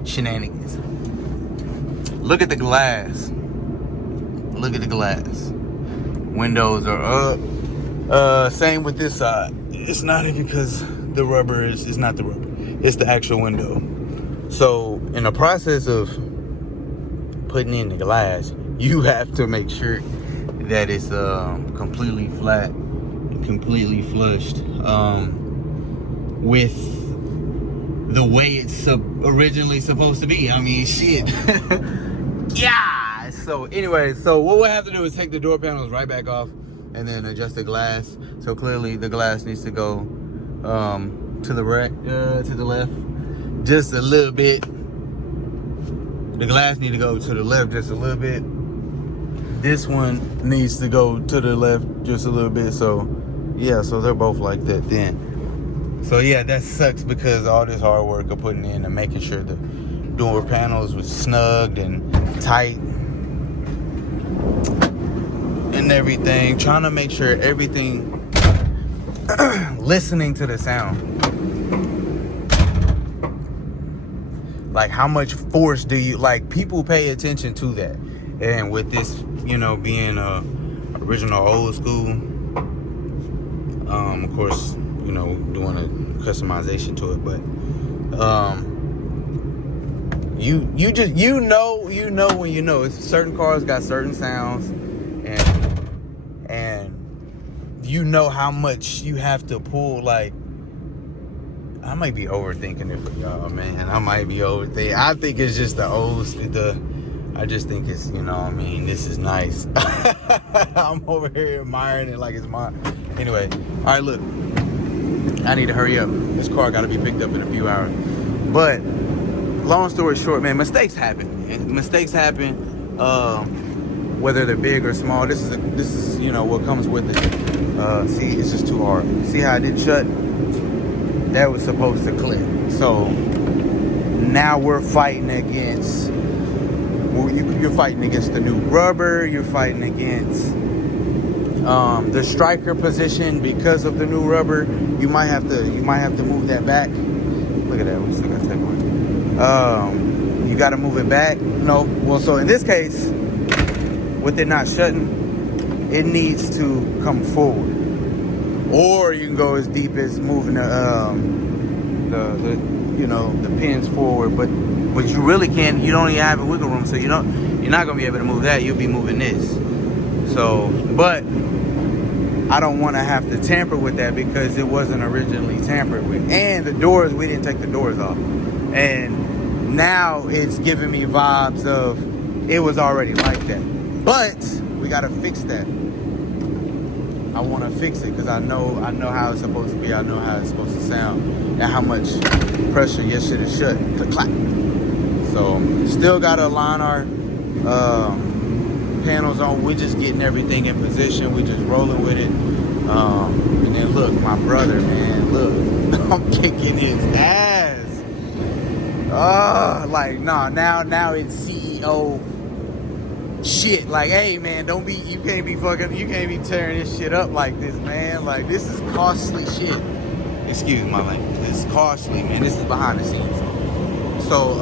shenanigans. Look at the glass. Look at the glass. Windows are up. Same with this side. It's not even because the rubber it's not the rubber. It's the actual window. So in the process of putting in the glass, you have to make sure that it's completely flat, completely flushed, with the way it's originally supposed to be. I mean, shit. Yeah. So anyway, so what we'll have to do is take the door panels right back off and then adjust the glass. So clearly the glass needs to go to the right, to the left, just a little bit. The glass need to go to the left just a little bit. This one needs to go to the left just a little bit. So yeah, so they're both like that then. So yeah, that sucks because all this hard work of putting in and making sure the door panels was snugged and tight and everything, trying to make sure everything, listening to the sound, like how much force do you, like, people pay attention to that. And with this, you know, being original old school, of course, you know, doing a customization to it, but you know when you know. It's certain cars got certain sounds, and you know how much you have to pull. Like, I might be overthinking it for y'all, man. I might be overthinking. I think it's just I just think it's, you know what I mean, this is nice. I'm over here admiring it like it's mine. Anyway, all right, look, I need to hurry up. This car got to be picked up in a few hours. But long story short, man, mistakes happen. And mistakes happen, whether they're big or small. This is you know what comes with it. See, it's just too hard. See how I did shut? That was supposed to click. So now we're fighting against. You're fighting against the new rubber. You're fighting against the striker position because of the new rubber. You might have to move that back. Look at that. We still got to take one. You got to move it back. No. Well, so in this case, with it not shutting, it needs to come forward. Or you can go as deep as moving the pins forward, but you really can't. You don't even have a wiggle room, so you're not gonna be able to move that. You'll be moving this. So, but I don't want to have to tamper with that because it wasn't originally tampered with. And the doors, we didn't take the doors off. And now it's giving me vibes of it was already like that. But we gotta fix that. I want to fix it because I know how it's supposed to be. I know how it's supposed to sound and how much pressure your shit is shut. Click clack. So still gotta align our panels on. We're just getting everything in position. We're just rolling with it. And then look, my brother, man, look, I'm kicking his ass. Like nah, now it's CEO shit. Like, hey man, you can't be tearing this shit up like this, man. Like, this is costly shit. Excuse my language. This is costly, man. This is behind the scenes. So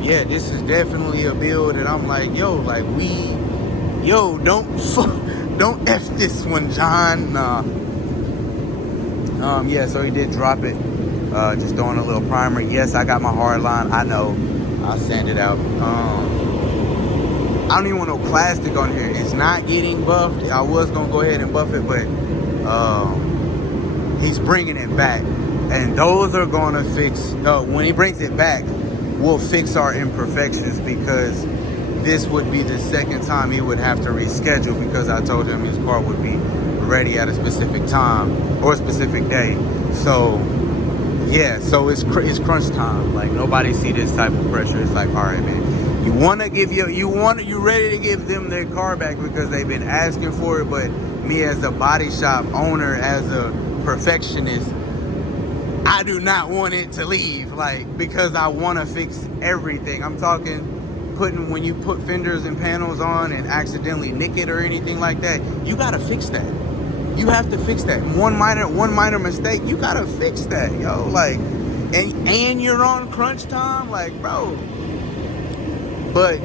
yeah, this is definitely a build that I'm like, don't F this one, John. Nah. Yeah, so he did drop it. Just throwing a little primer. Yes, I got my hard line. I know. I'll sand it out. I don't even want no plastic on here. It's not getting buffed. I was gonna go ahead and buff it, but he's bringing it back, and those are gonna fix. When he brings it back, we'll fix our imperfections, because this would be the second time he would have to reschedule, because I told him his car would be ready at a specific time or a specific day. So yeah, so it's crunch time. Like, nobody see this type of pressure. It's like, all right, man. You ready to give them their car back because they've been asking for it, but me as a body shop owner, as a perfectionist, I do not want it to leave, like, because I want to fix everything. I'm talking when you put fenders and panels on and accidentally nick it or anything like that, you gotta fix that. You have to fix that. One minor mistake, you gotta fix that, yo. Like, and you're on crunch time, like, bro. But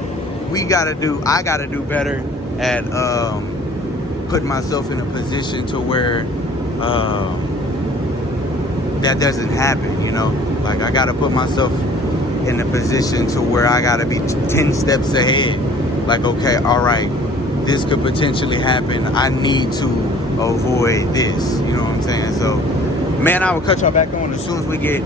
I gotta do better at putting myself in a position to where that doesn't happen, you know? Like, I gotta put myself in a position to where I gotta be 10 steps ahead. Like, okay, all right, this could potentially happen. I need to avoid this, you know what I'm saying? So, man, I will cut y'all back on as soon as we get,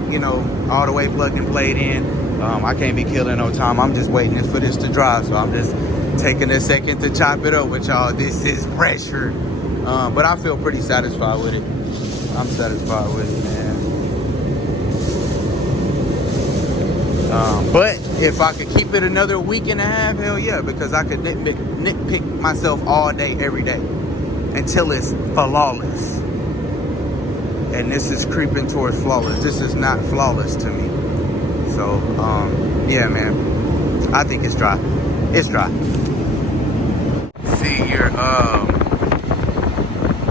all the way plugged and played in. I can't be killing no time. I'm just waiting for this to dry, so I'm just taking a second to chop it up with y'all. This is pressure, but I feel pretty satisfied with it. I'm satisfied with it, man. But if I could keep it another week and a half, hell yeah, because I could nitpick myself all day, every day, until it's flawless. And this is creeping towards flawless. This is not flawless to me. So, yeah, man, I think it's dry. It's dry. See,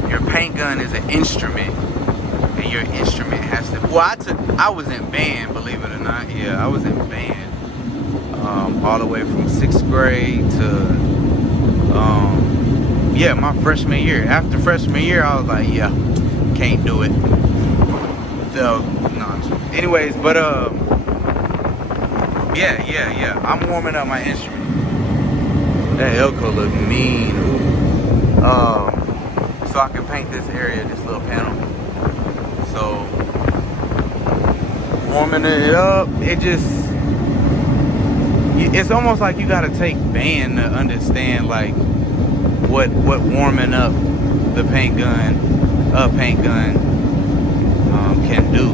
your paint gun is an instrument, and your instrument has to. Well, I was in band, believe it or not. Yeah, I was in band, all the way from 6th grade to, yeah, my freshman year. After freshman year, I was like, yeah, can't do it. So, no. Anyways, but yeah. I'm warming up my instrument. That Elko look mean. Ooh. So I can paint this area, this little panel. So warming it up, it's almost like you gotta take band to understand like what warming up the paint gun can do.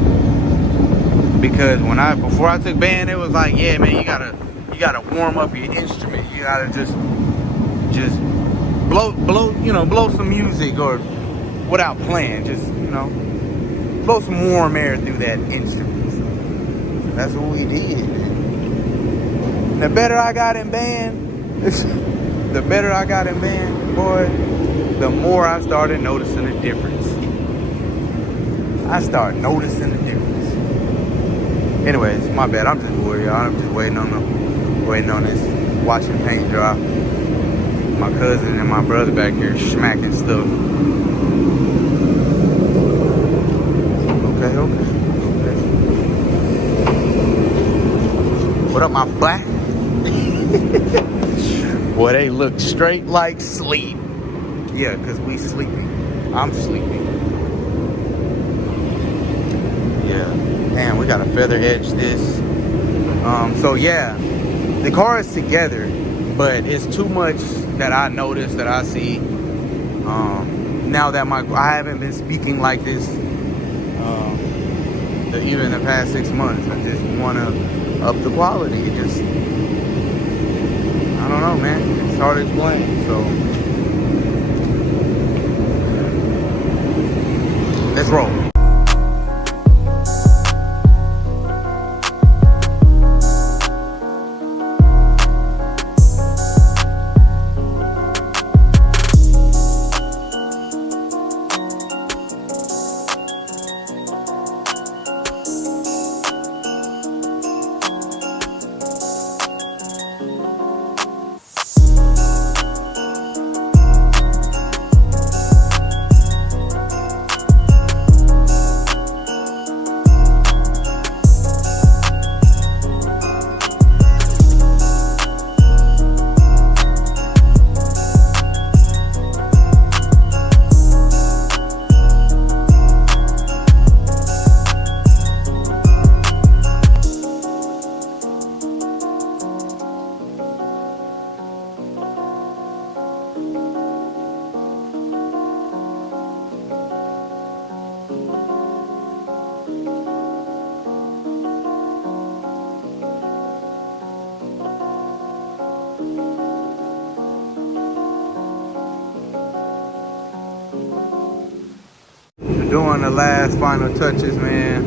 Because before I took band, it was like, yeah, man, you gotta warm up your instrument. You gotta just blow some music, or without playing, just blow some warm air through that instrument. So that's what we did. And the better I got in band, boy, the more I started noticing a difference. Anyways, my bad. I'm just bored, y'all. I'm just waiting on this, watching paint dry. My cousin and my brother back here smacking stuff. Okay. What up, my boy? Boy, they look straight like sleep. Yeah, because we sleeping. I'm sleeping. Yeah. Damn, we gotta feather edge this. So yeah, the car is together, but it's too much that I notice, that I see. Now that I haven't been speaking like this even the past 6 months. I just want to up the quality. It just, I don't know, man. It's hard to explain. So let's roll. Doing the last final touches, man.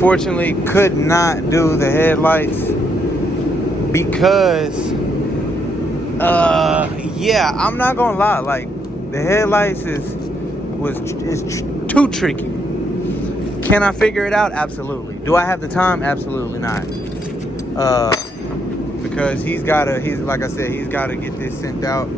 Fortunately could not do the headlights because yeah, I'm not gonna lie, like the headlights is too tricky. Can I figure it out? Absolutely. Do I have the time? Absolutely not. Because he's like I said, he's gotta get this sent out.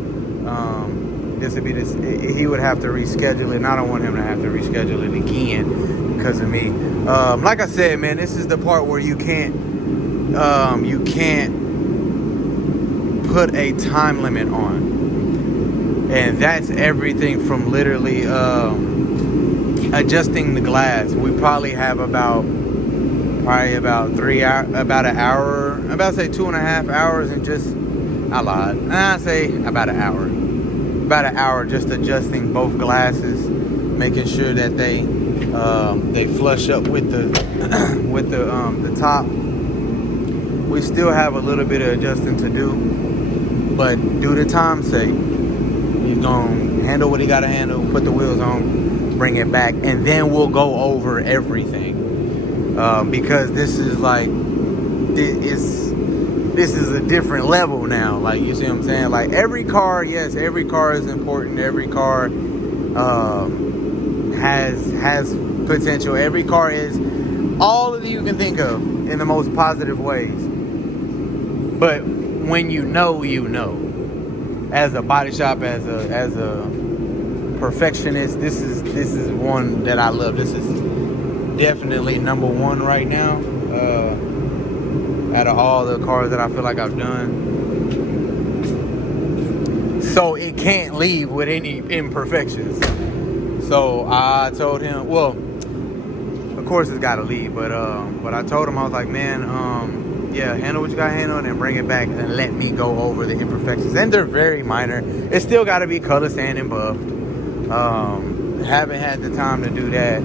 He would have to reschedule it, and I don't want him to have to reschedule it again because of me. Like I said, man, this is the part where you can't put a time limit on, and that's everything from literally adjusting the glass. We probably have about an hour, I'm about to say 2.5 hours, and just I lied. I say about an hour. About an hour just adjusting both glasses, making sure that they flush up with the the top. We still have a little bit of adjusting to do, but due to time's sake, he's gonna handle what he gotta handle, put the wheels on, bring it back, and then we'll go over everything. Because this is like this is a different level now. Like, you see what I'm saying? Like, every car, yes, every car is important. Every car has potential. Every car is all of you can think of in the most positive ways. But when you know, as a body shop, as a perfectionist, this is one that I love. This is definitely number one right now. Out of all the cars that I feel like I've done. So it can't leave with any imperfections. So I told him, well, of course it's gotta leave, but I told him, I was like, man, yeah, handle what you gotta handle and bring it back and let me go over the imperfections. And they're very minor. It's still gotta be color sand and buffed. Haven't had the time to do that.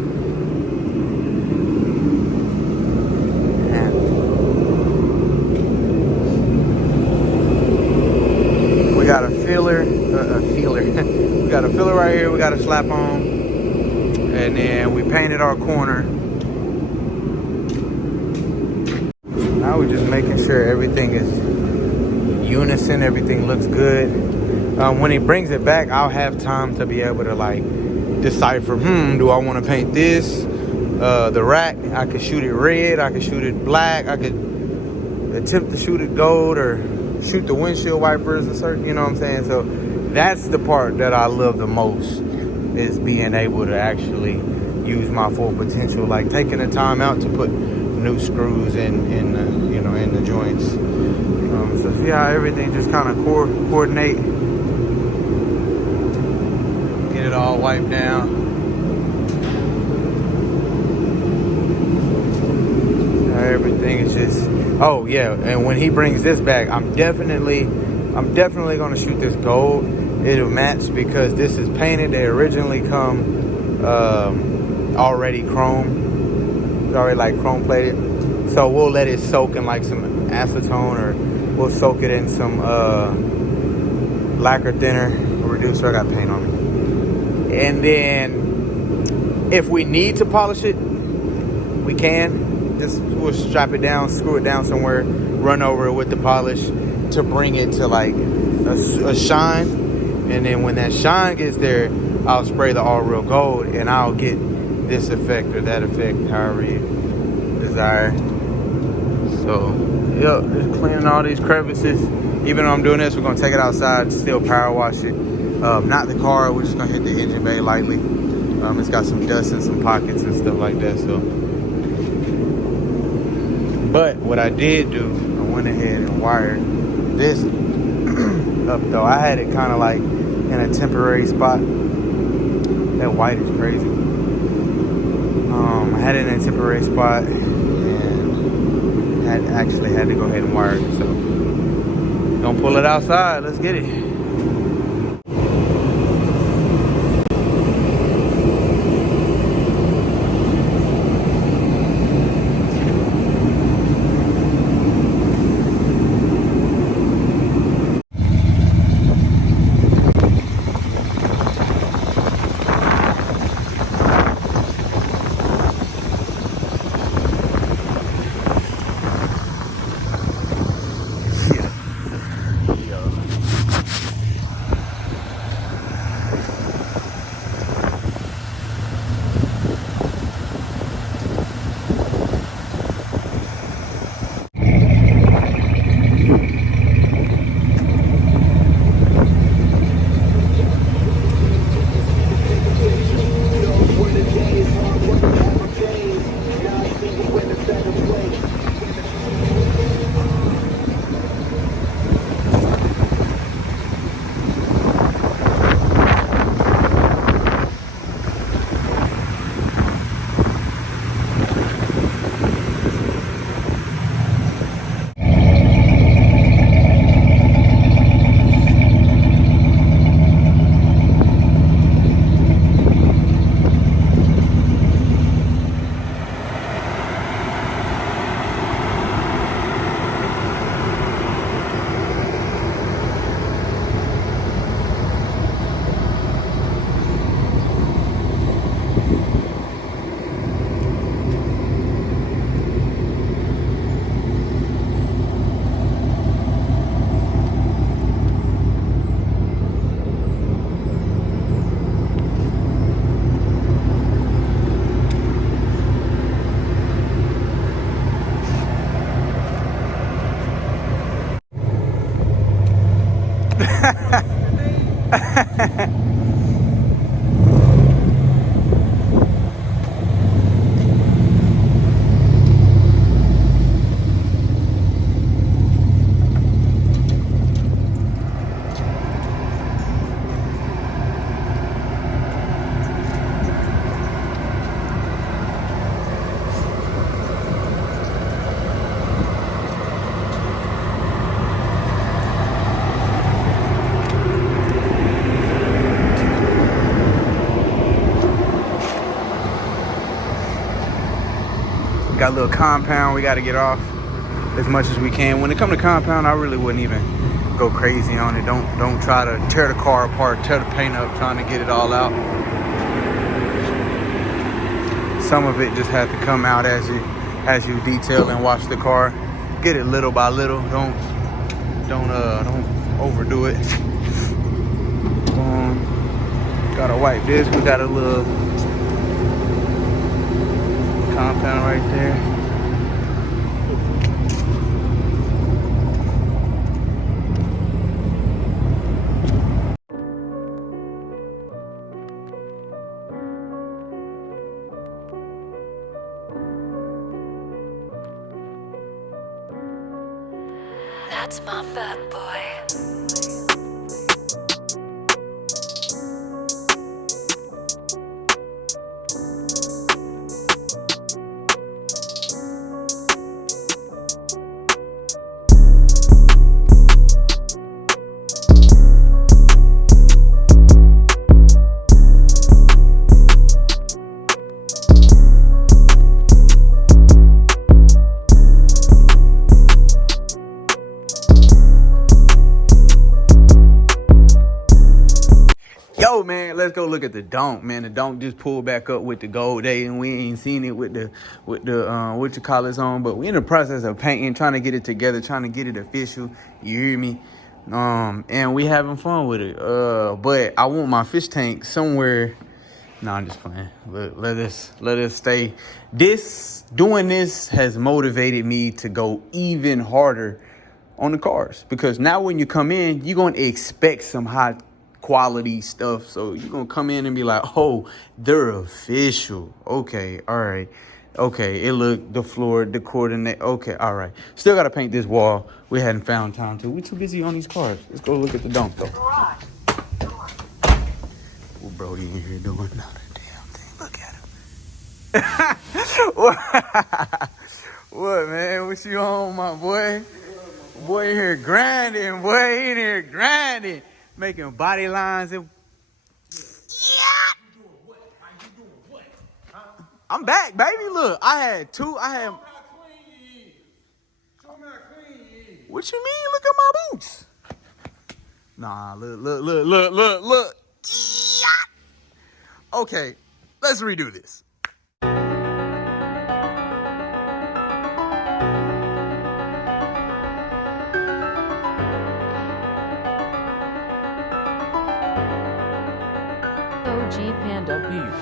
We got a filler. We got a filler right here. We got a slap on, and then we painted our corner. Now we're just making sure everything is unison. Everything looks good. When he brings it back, I'll have time to be able to like decipher. Do I want to paint this? The rack. I could shoot it red. I could shoot it black. I could attempt to shoot it gold or shoot the windshield wipers a certain, you know what I'm saying? So that's the part that I love the most, is being able to actually use my full potential, like taking the time out to put new screws in the joints. So see how everything just kind of coordinate, get it all wiped down. everything is just, oh yeah, and when he brings this back, I'm definitely gonna shoot this gold. It'll match because this is painted. They originally come already chrome. It's already like chrome plated. So we'll let it soak in like some acetone, or we'll soak it in some lacquer thinner or reducer. I got paint on me. And then if we need to polish it, we can. We'll strap it down, screw it down somewhere, run over it with the polish to bring it to like a shine. And then when that shine gets there, I'll spray the all real gold and I'll get this effect or that effect, however you desire. So, yep, just cleaning all these crevices. Even though I'm doing this, we're gonna take it outside, still power wash it. Not the car, we're just gonna hit the engine bay lightly. It's got some dust and some pockets and stuff like that, so. But what I did do, I went ahead and wired this up though. I had it kind of like in a temporary spot. That white is crazy. I had it in a temporary spot and actually had to go ahead and wire it, so. Gonna pull it outside, let's get it. Got a little compound we got to get off as much as we can. When it comes to compound, I really wouldn't even go crazy on it. Don't try to tear the car apart, tear the paint up, trying to get it all out. Some of it just had to come out as you detail and wash the car. Get it little by little. Don't overdo it. Gotta wipe this. We got a little compound right there. That's my bad boy. let's go look at the donk, man. The donk just pulled back up with the gold day, and we ain't seen it with the what you call it on. But we in the process of painting, trying to get it together, trying to get it official. You hear me? And we having fun with it. But I want my fish tank somewhere. No, I'm just playing. Let us stay. Doing this has motivated me to go even harder on the cars, because now when you come in, you're going to expect some high quality stuff. So you're going to come in and be like, oh, they're official. Okay, all right. Okay, it look, the floor, the coordinate. Okay, all right. Still got to paint this wall. We hadn't found time to. We too busy on these cars. Let's go look at the donk, though. Well, Brody in here doing not a damn thing. Look at him. What, man? What you on, my boy? Boy in here grinding, boy in here grinding. Making body lines and... Yeah! I'm back, baby. Look, I had two. What you mean? Look at my boots. Nah, look. Yeah! Okay, let's redo this. OG Panda Beef.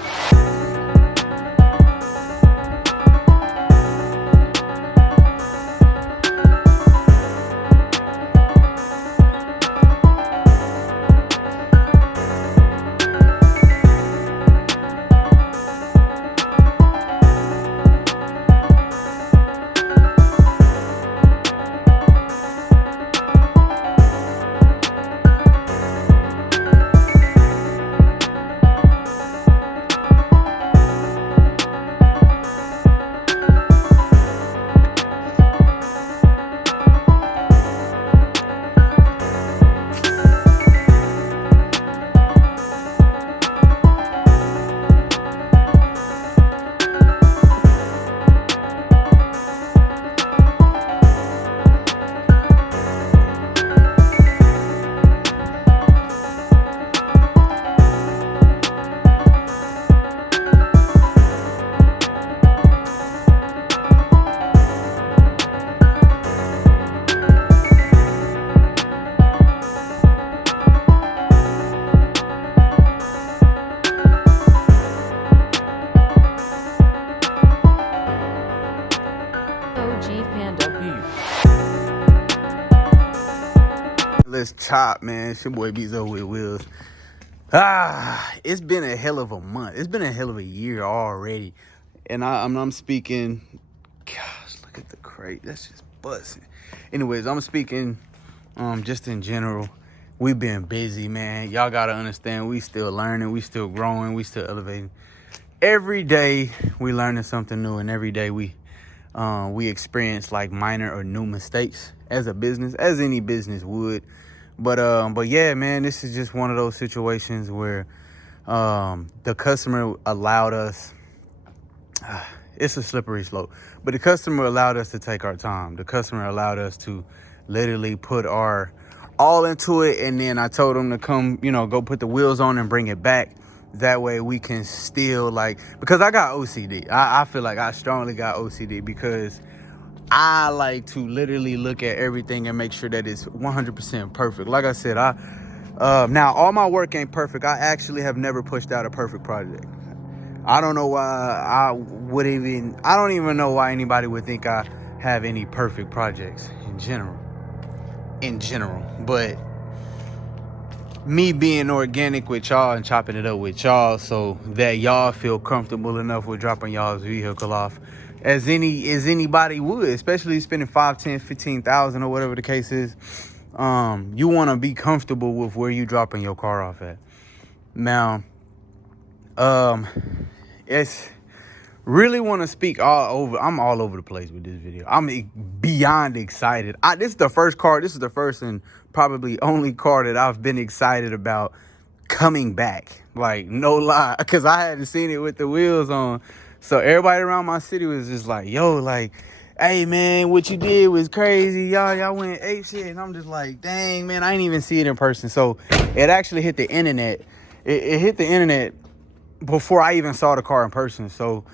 Let's chop, man. It's your boy Bzoe with wheels. It's been a hell of a month. It's been a hell of a year already. And I'm speaking, gosh, look at the crate. That's just busting. Anyways, I'm speaking just in general. We've been busy, man. Y'all gotta understand, we still learning, we still growing, we still elevating. Every day we learning something new, and every day we experience like minor or new mistakes as a business, as any business would. But yeah, man, this is just one of those situations where the customer allowed us, it's a slippery slope, but the customer allowed us to take our time. The customer allowed us to literally put our all into it. And then I told them to come, go put the wheels on and bring it back. That way we can still because I got OCD. I feel like I strongly got OCD because I like to literally look at everything and make sure that it's 100% perfect. Like I said, now all my work ain't perfect. I actually have never pushed out a perfect project. I don't know why I don't even know why anybody would think I have any perfect projects in general. But me being organic with y'all and chopping it up with y'all so that y'all feel comfortable enough with dropping y'all's vehicle off as anybody would, especially spending 5, 10, 15,000 or whatever the case is. You want to be comfortable with where you dropping your car off at. Now, it's really want to speak all over. I'm all over the place with this video. I'm beyond excited. This is the first and probably only car that I've been excited about coming back. Like, no lie, because I hadn't seen it with the wheels on. So everybody around my city was just like, yo, like, hey, man, what you did was crazy. Y'all went ape shit. And I'm just like, dang, man, I ain't even see it in person. So it actually hit the internet. it hit the internet before I even saw the car in person. So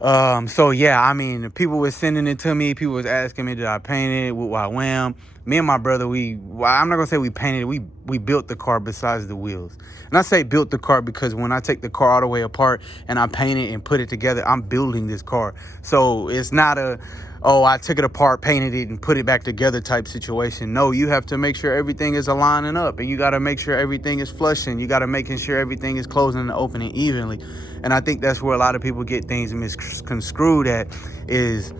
yeah, I mean, people were sending it to me. People was asking me, did I paint it? Why wham? Me and my brother, I'm not gonna say we painted it. We built the car besides the wheels. And I say built the car because when I take the car all the way apart and I paint it and put it together, I'm building this car. So it's not I took it apart, painted it, and put it back together type situation. No, you have to make sure everything is aligning up, and you got to make sure everything is flushing. You got to making sure everything is closing and opening evenly. And I think that's where a lot of people get things misconstrued at is,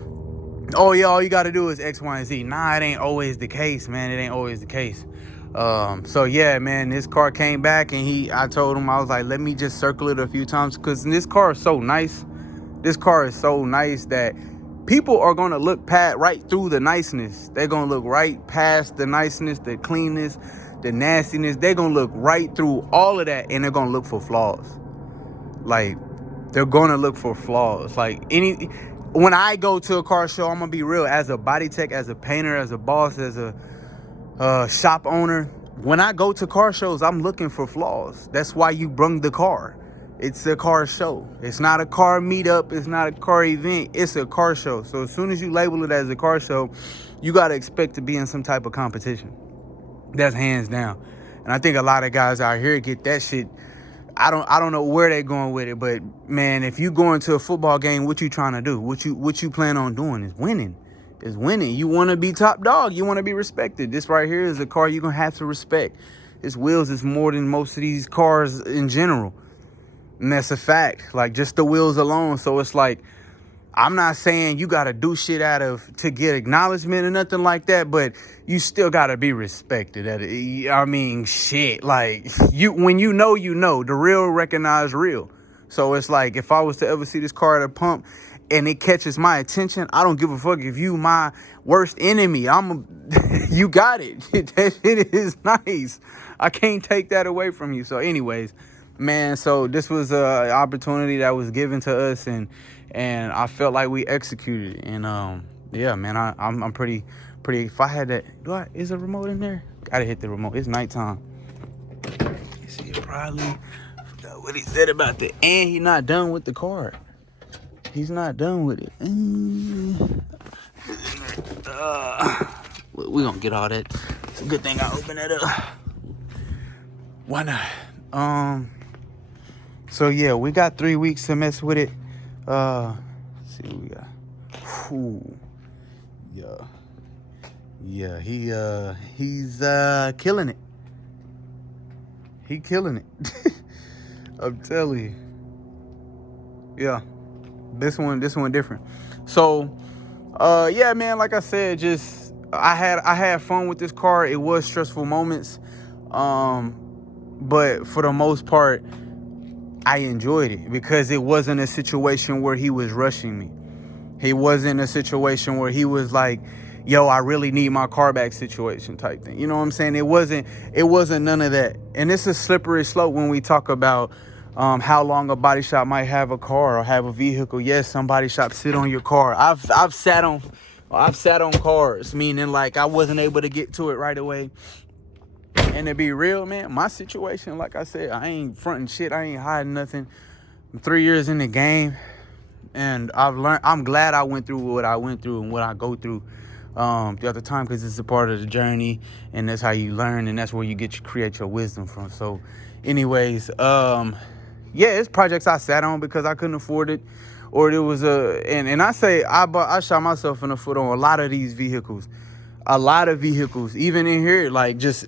oh yeah, all you got to do is X, Y, and Z. Nah, it ain't always the case, man. It ain't always the case. So yeah, man, this car came back, and I told him, I was like, let me just circle it a few times, because this car is so nice. This car is so nice that people are going to look right through the niceness. They're going to look right past the niceness, the cleanness, the nastiness. They're going to look right through all of that, and they're going to look for flaws. Like, they're going to look for flaws. Like, when I go to a car show, I'm going to be real. As a body tech, as a painter, as a boss, as a shop owner, when I go to car shows, I'm looking for flaws. That's why you brung the car. It's a car show. It's not a car meetup. It's not a car event. It's a car show. So as soon as you label it as a car show, you got to expect to be in some type of competition. That's hands down. And I think a lot of guys out here get that shit. I don't know where they're going with it, but man, if you go into a football game, what you trying to do? What you plan on doing is winning. Is winning. You want to be top dog. You want to be respected. This right here is a car you're going to have to respect. Its wheels is more than most of these cars in general. And that's a fact. Like, just the wheels alone. So it's like, I'm not saying you got to do shit to get acknowledgement or nothing like that, but you still got to be respected. I mean, shit. Like, when you know, the real recognize real. So it's like, if I was to ever see this car at a pump and it catches my attention, I don't give a fuck if you my worst enemy. You got it. That shit is nice. I can't take that away from you. So anyways, man, so this was an opportunity that was given to us, and I felt like we executed it. And yeah, man, I'm pretty. If I had that, is a remote in there? Gotta hit the remote. It's nighttime. You see, probably forgot what he said about that. And he not done with the car. He's not done with it. We gonna get all that. It's a good thing I opened that up. Why not? So yeah, we got 3 weeks to mess with it. Let's see what we got. Ooh. Yeah, he's killing it. He killing it. I'm telling you. Yeah. This one different. So yeah, man, like I said, just I had fun with this car. It was stressful moments. But for the most part, I enjoyed it because it wasn't a situation where he was rushing me. He wasn't a situation where he was like, yo, I really need my car back situation type thing. You know what I'm saying? It wasn't none of that. And it's a slippery slope when we talk about how long a body shop might have a car or have a vehicle. Yes, some body shops sit on your car. I've sat on cars, meaning like I wasn't able to get to it right away. And to be real, man, my situation, like I said, I ain't fronting shit. I ain't hiding nothing. I'm 3 years in the game, and I've learned. I'm glad I went through what I went through and what I go through the other time, because it's a part of the journey, and that's how you learn, and that's where you create your wisdom from. So, anyways, yeah, it's projects I sat on because I couldn't afford it, or there was and I say I shot myself in the foot on a lot of these vehicles. A lot of vehicles, even in here, like just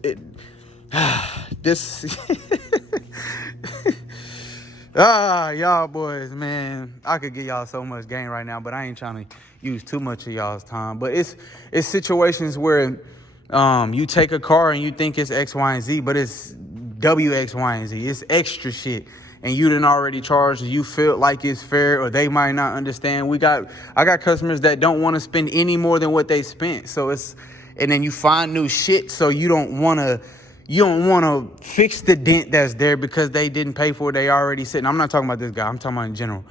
this. Y'all boys, man, I could give y'all so much game right now, but I ain't trying to use too much of y'all's time. But it's situations where you take a car and you think it's X, Y, and Z, but it's W, X, Y, and Z. It's extra shit. And you done already charged, you feel like it's fair, or they might not understand. I got customers that don't want to spend any more than what they spent. So and then you find new shit, so you don't want to fix the dent that's there because they didn't pay for it. They already sitting. I'm not talking about this guy. I'm talking about in general.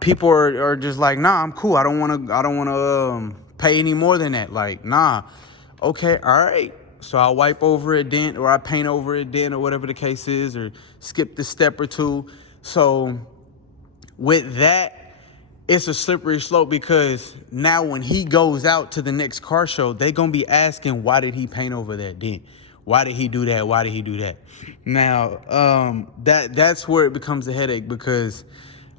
People are just like, nah, I'm cool. I don't want to pay any more than that. Like, nah. Okay, all right. So I wipe over a dent or I paint over a dent or whatever the case is, or skip the step or two. So with that, it's a slippery slope, because now when he goes out to the next car show, they going to be asking, why did he paint over that dent? Why did he do that? Why did he do that? Now, that's where it becomes a headache, because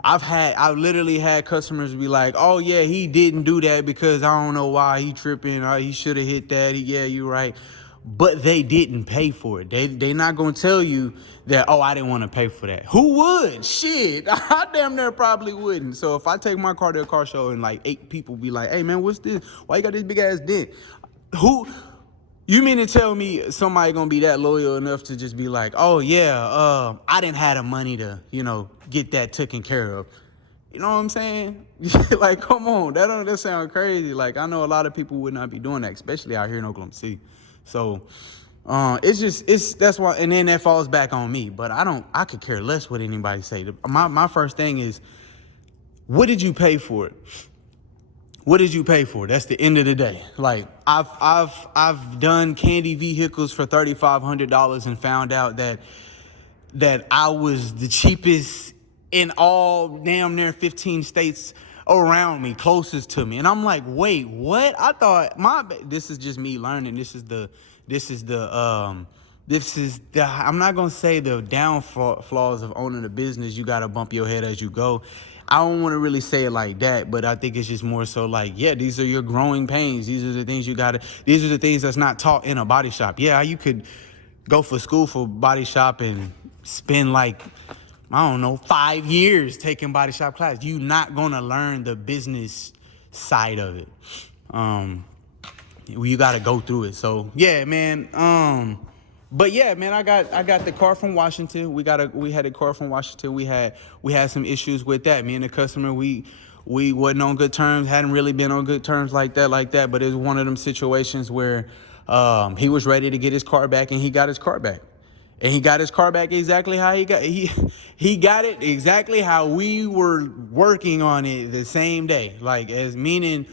I've literally had customers be like, oh yeah, he didn't do that because I don't know why he tripping, or he should have hit that. Yeah, you're right. But they didn't pay for it. They not gonna tell you that, oh, I didn't want to pay for that. Who would? Shit, I damn near probably wouldn't. So if I take my car to a car show and like 8 people be like, hey man, what's this? Why you got this big ass dent? Who? You mean to tell me somebody gonna be that loyal enough to just be like, oh yeah, I didn't have the money to, get that taken care of. You know what I'm saying? Like, come on, that sound crazy. Like, I know a lot of people would not be doing that, especially out here in Oklahoma City. So that's why, and then that falls back on me. But I could care less what anybody say. My first thing is, what did you pay for it? What did you pay for? That's the end of the day. Like, I've done candy vehicles for $3,500 and found out that I was the cheapest in all damn near 15 states around me, closest to me. And I'm like, wait, what? I thought this is just me learning. This is the I'm not gonna say the downfalls of owning a business. You gotta bump your head as you go. I don't want to really say it like that, but I think it's just more so like, yeah, these are your growing pains. These are the things these are the things that's not taught in a body shop. Yeah, you could go for school for body shop and spend like, I don't know, 5 years taking body shop class. You're not going to learn the business side of it. You got to go through it. So yeah, man. But yeah, man, I got the car from Washington. We had a car from Washington. We had some issues with that. Me and the customer, we wasn't on good terms. Hadn't really been on good terms like that. But it was one of them situations where he was ready to get his car back, and he got his car back. And he got his car back exactly how he got it exactly how we were working on it the same day. Like, as meaning,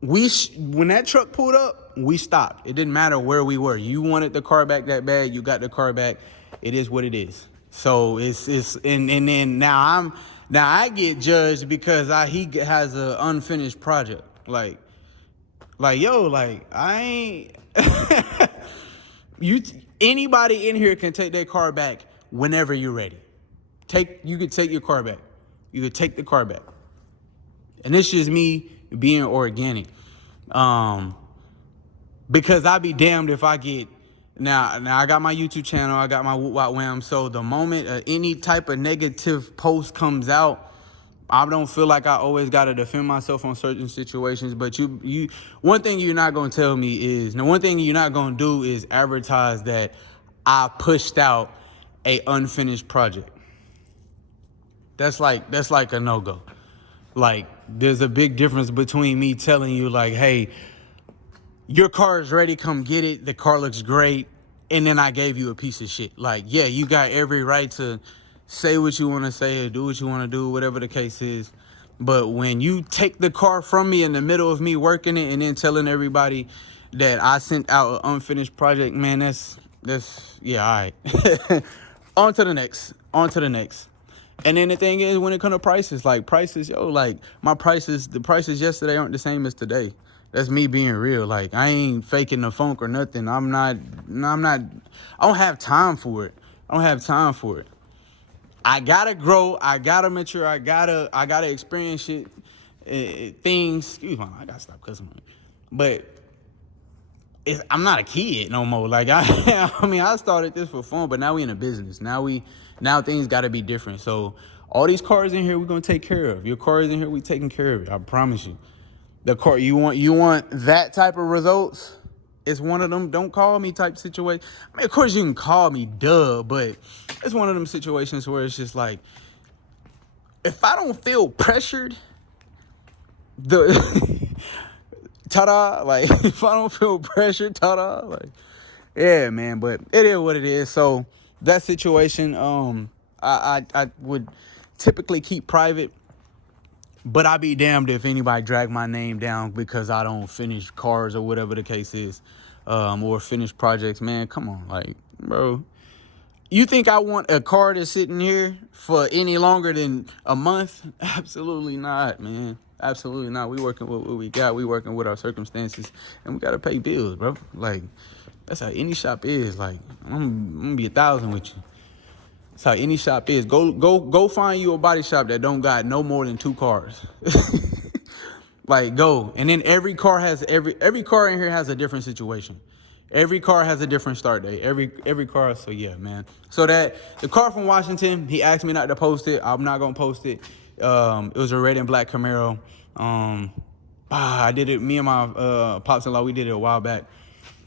when that truck pulled up, we stopped. It didn't matter where we were. You wanted the car back that bad, you got the car back. It is what it is. So and then now I get judged because he has an unfinished project. Like yo, like I ain't anybody in here can take their car back whenever you're ready. You could take your car back. You could take the car back. And this is me being organic. Because I be damned if I get, now I got my YouTube channel, I got my Whoop Wham. So the moment any type of negative post comes out, I don't feel like I always got to defend myself on certain situations. But one thing you're not going to tell me is, one thing you're not going to do is advertise that I pushed out a unfinished project. That's like a no-go. Like, there's a big difference between me telling you, like, hey, your car is ready, come get it, the car looks great, and then I gave you a piece of shit. Like, yeah, you got every right to say what you want to say or do what you want to do, whatever the case is. But when you take the car from me in the middle of me working it and then telling everybody that I sent out an unfinished project, man, that's yeah, all right. On to the next. And then the thing is, when it comes to prices, like the prices yesterday aren't the same as today. That's me being real. Like, I ain't faking the funk or nothing. I don't have time for it. I gotta grow. I gotta mature. I gotta experience shit, things. Excuse me, I gotta stop cussing. But I'm not a kid no more. Like, I started this for fun, but now we in a business. Now things gotta be different. So all these cars in here, we're gonna take care of. Your car is in here, we taking care of it. I promise you. The car, you want that type of results? It's one of them don't call me type situation. I mean, of course you can call me, but it's one of them situations where it's just like, if I don't feel pressured, ta-da, like, if I don't feel pressured, ta-da, like, yeah, man, but it is what it is. So that situation, I would typically keep private. But I be damned if anybody drag my name down because I don't finish cars or whatever the case is. or finished projects, man, come on, like, bro. You think I want a car that's sitting here for any longer than a month? Absolutely not, man. Absolutely not. We working with what we got. We working with our circumstances, and we gotta pay bills, bro. Like, that's how any shop is. Like, I'm gonna be 1,000 with you. That's how any shop is. Go find you a body shop that don't got no more than 2 cars. Like, go. And then every car in here has a different situation. Every car has a different start date. Every car. So yeah, man. So that the car from Washington, he asked me not to post it. I'm not gonna post it. It was a red and black Camaro. I did it. Me and my pops-in-law, we did it a while back.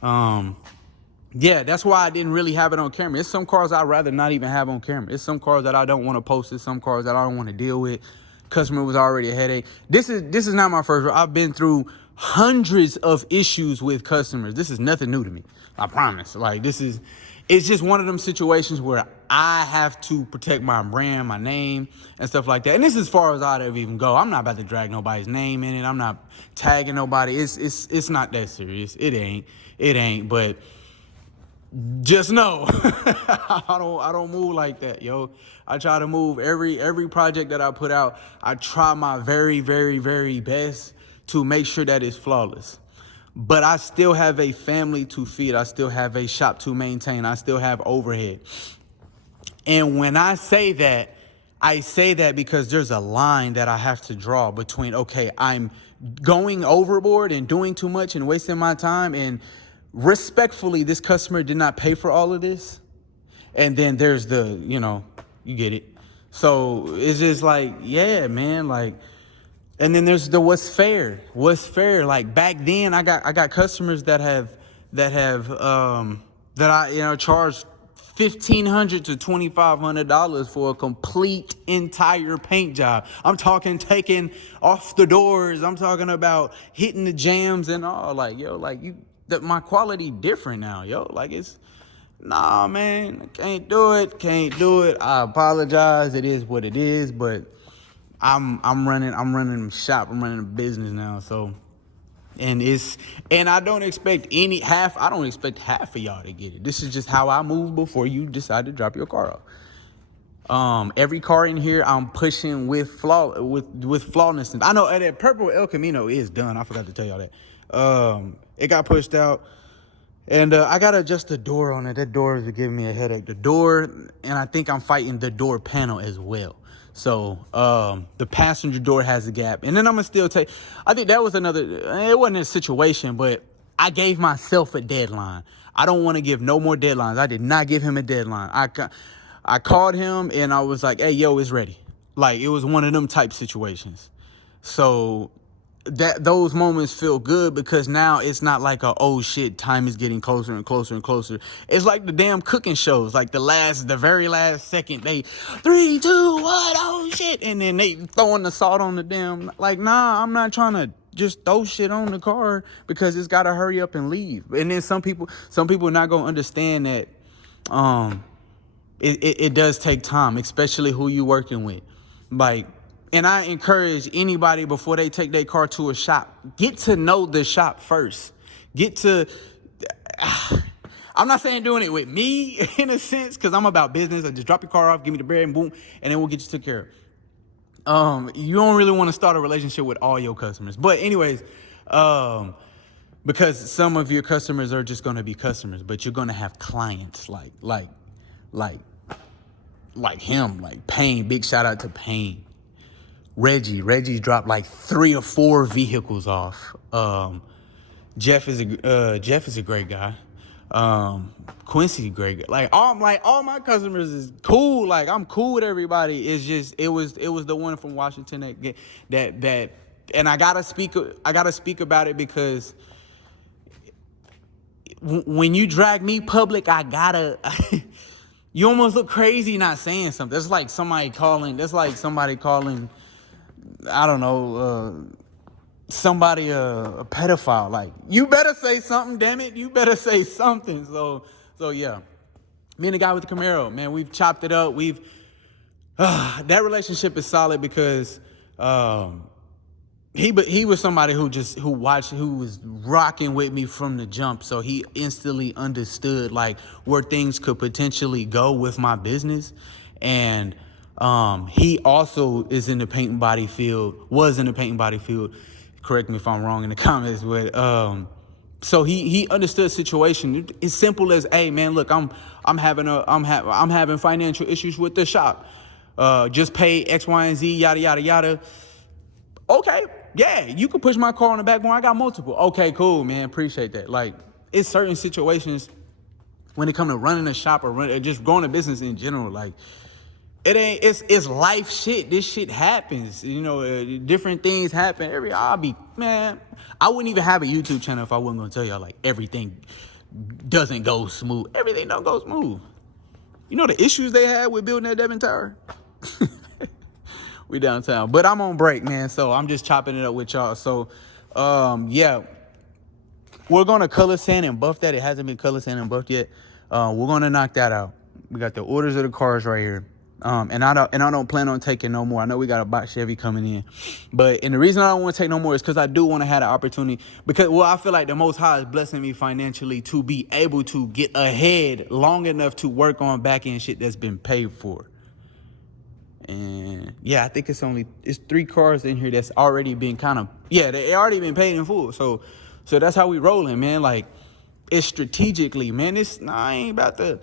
Yeah, that's why I didn't really have it on camera. It's some cars I'd rather not even have on camera. It's some cars that I don't want to post. It's some cars that I don't want to deal with. Customer was already a headache. This is not my first. I've been through hundreds of issues with customers. This is nothing new to me. I promise. Like, it's just one of them situations where I have to protect my brand, my name, and stuff like that. And this is as far as I'd ever even go. I'm not about to drag nobody's name in it. I'm not tagging nobody. It's not that serious. It ain't. But just know, I don't move like that, yo. I try to move every project that I put out. I try my very, very, very best to make sure that it's flawless. But I still have a family to feed. I still have a shop to maintain. I still have overhead. And when I say that because there's a line that I have to draw between, okay, I'm going overboard and doing too much and wasting my time, and respectfully, this customer did not pay for all of this. And then there's the, you get it. So it's just like, yeah, man, like, and then there's the what's fair. Like, back then I got customers that I charged $1,500 to $2,500 for a complete entire paint job. I'm talking taking off the doors. I'm talking about hitting the jams and all. Like, yo, like, my quality different now, yo. Like, nah, man, can't do it. I apologize. It is what it is, but I'm running a shop. I'm running a business now. So, and I don't expect half of y'all to get it. This is just how I move before you decide to drop your car off. Every car in here I'm pushing with flawlessness. I know that purple El Camino is done. I forgot to tell y'all that. It got pushed out. And I got to adjust the door on it. That door is giving me a headache. The door, and I think I'm fighting the door panel as well. So the passenger door has a gap. And then I'm going to still I think that was it wasn't a situation, but I gave myself a deadline. I don't want to give no more deadlines. I did not give him a deadline. I called him and I was like, hey, yo, it's ready. Like, it was one of them type situations. So those moments feel good, because now it's not like oh shit, time is getting closer and closer and closer. It's like the damn cooking shows, like the very last second, they 3, 2, 1, oh shit, and then they throwing the salt on the damn, like, nah, I'm not trying to just throw shit on the car because it's got to hurry up and leave. And then some people are not gonna understand that it does take time, especially who you working with. Like, and I encourage anybody, before they take their car to a shop, get to know the shop first. I'm not saying doing it with me in a sense, because I'm about business. I just drop your car off, give me the bread, and boom, and then we'll get you took care of. You don't really want to start a relationship with all your customers. But anyways, because some of your customers are just going to be customers, but you're going to have clients like him, like Payne. Big shout out to Payne. Reggie dropped like 3 or 4 vehicles off. Jeff is a great guy. Quincy, great guy. Like all my customers is cool. Like, I'm cool with everybody. It's just it was the one from Washington that and I gotta speak about it, because when you drag me public, I gotta. You almost look crazy not saying something. That's like somebody calling. I don't know, somebody a pedophile. Like, you better say something, damn it. You better say something. So yeah. Me and the guy with the Camaro, man, we've chopped it up. That relationship is solid because he was somebody who was rocking with me from the jump. So he instantly understood like where things could potentially go with my business. And he also is in the paint and body field, was in the paint and body field. Correct me if I'm wrong in the comments, but so he understood the situation. It's simple as, hey man, look, I'm having financial issues with the shop. Just pay X, Y, and Z, yada yada yada. Okay, yeah, you can push my car on the back when I got multiple. Okay, cool, man, appreciate that. Like, it's certain situations when it comes to running a shop or just growing a business in general, like, it's life shit. This shit happens, you know. Different things happen. I wouldn't even have a YouTube channel if I wasn't gonna tell y'all like everything doesn't go smooth. Everything don't go smooth. You know the issues they had with building that Devon Tower? We downtown, but I'm on break, man. So I'm just chopping it up with y'all. So, yeah, we're gonna color sand and buff that. It hasn't been color sand and buffed yet. We're gonna knock that out. We got the orders of the cars right here. And I don't plan on taking no more. I know we got a box Chevy coming in, and the reason I don't want to take no more is because I do want to have the opportunity. Because I feel like the Most High is blessing me financially to be able to get ahead long enough to work on back end shit that's been paid for. And yeah, I think it's 3 cars in here that's already been they already been paid in full. So that's how we rolling, man. Like, it's strategically, man. I ain't about to.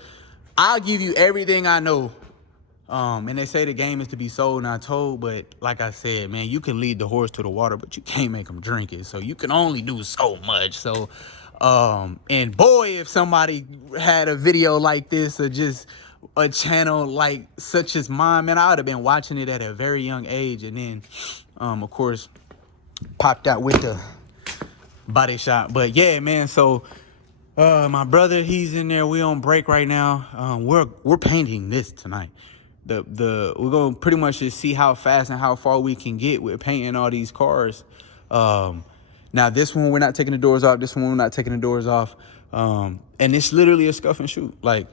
I'll give you everything I know. And they say the game is to be sold, not told. But like I said, man, you can lead the horse to the water, but you can't make them drink it. So you can only do so much. So, and boy, if somebody had a video like this or just a channel like such as mine, man, I would have been watching it at a very young age. And then, of course, popped out with the Bodyshop. But yeah, man, so my brother, he's in there. We on break right now. We're painting this tonight. We're gonna pretty much just see how fast and how far we can get with painting all these cars. Now this one we're not taking the doors off. This one we're not taking the doors off. And it's literally a scuff and shoot. Like,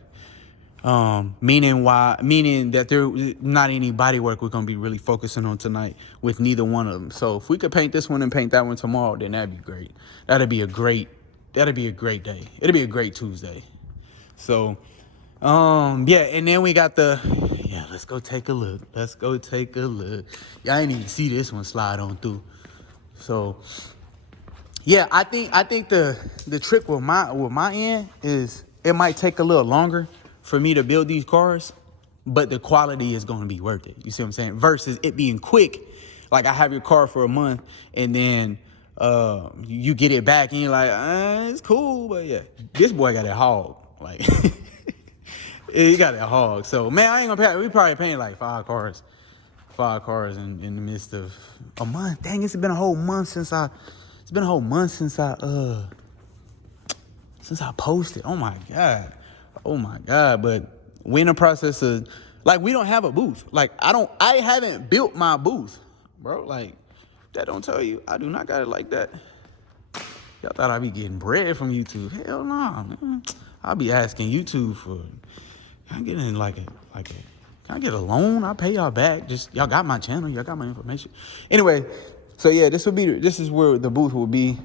meaning that there's not any body work we're gonna be really focusing on tonight with neither one of them. So if we could paint this one and paint that one tomorrow, then that'd be great. That'd be a great day. It'll be a great Tuesday. So, yeah, and then we got let's go take a look. Y'all ain't even see this one slide on through. So, yeah, I think the trick with my end is it might take a little longer for me to build these cars, but the quality is going to be worth it. You see what I'm saying? Versus it being quick. Like, I have your car for a month and then you get it back and you're like, it's cool, but yeah, this boy got that hog. Like, he got that hog. So, man, I ain't gonna pay. We probably paying like 5 cars in the midst of a month. Dang, it's been a whole month since I posted. Oh my God. But we in the process of, like, we don't have a booth. Like, I haven't built my booth, bro. Like, that don't tell you I do not got it like that. Y'all thought I'd be getting bread from YouTube. Hell nah, man. I'll be asking YouTube for, can I get in can I get a loan? I'll pay y'all back. Just, y'all got my channel, y'all got my information. Anyway, so yeah, this is where the booth will be.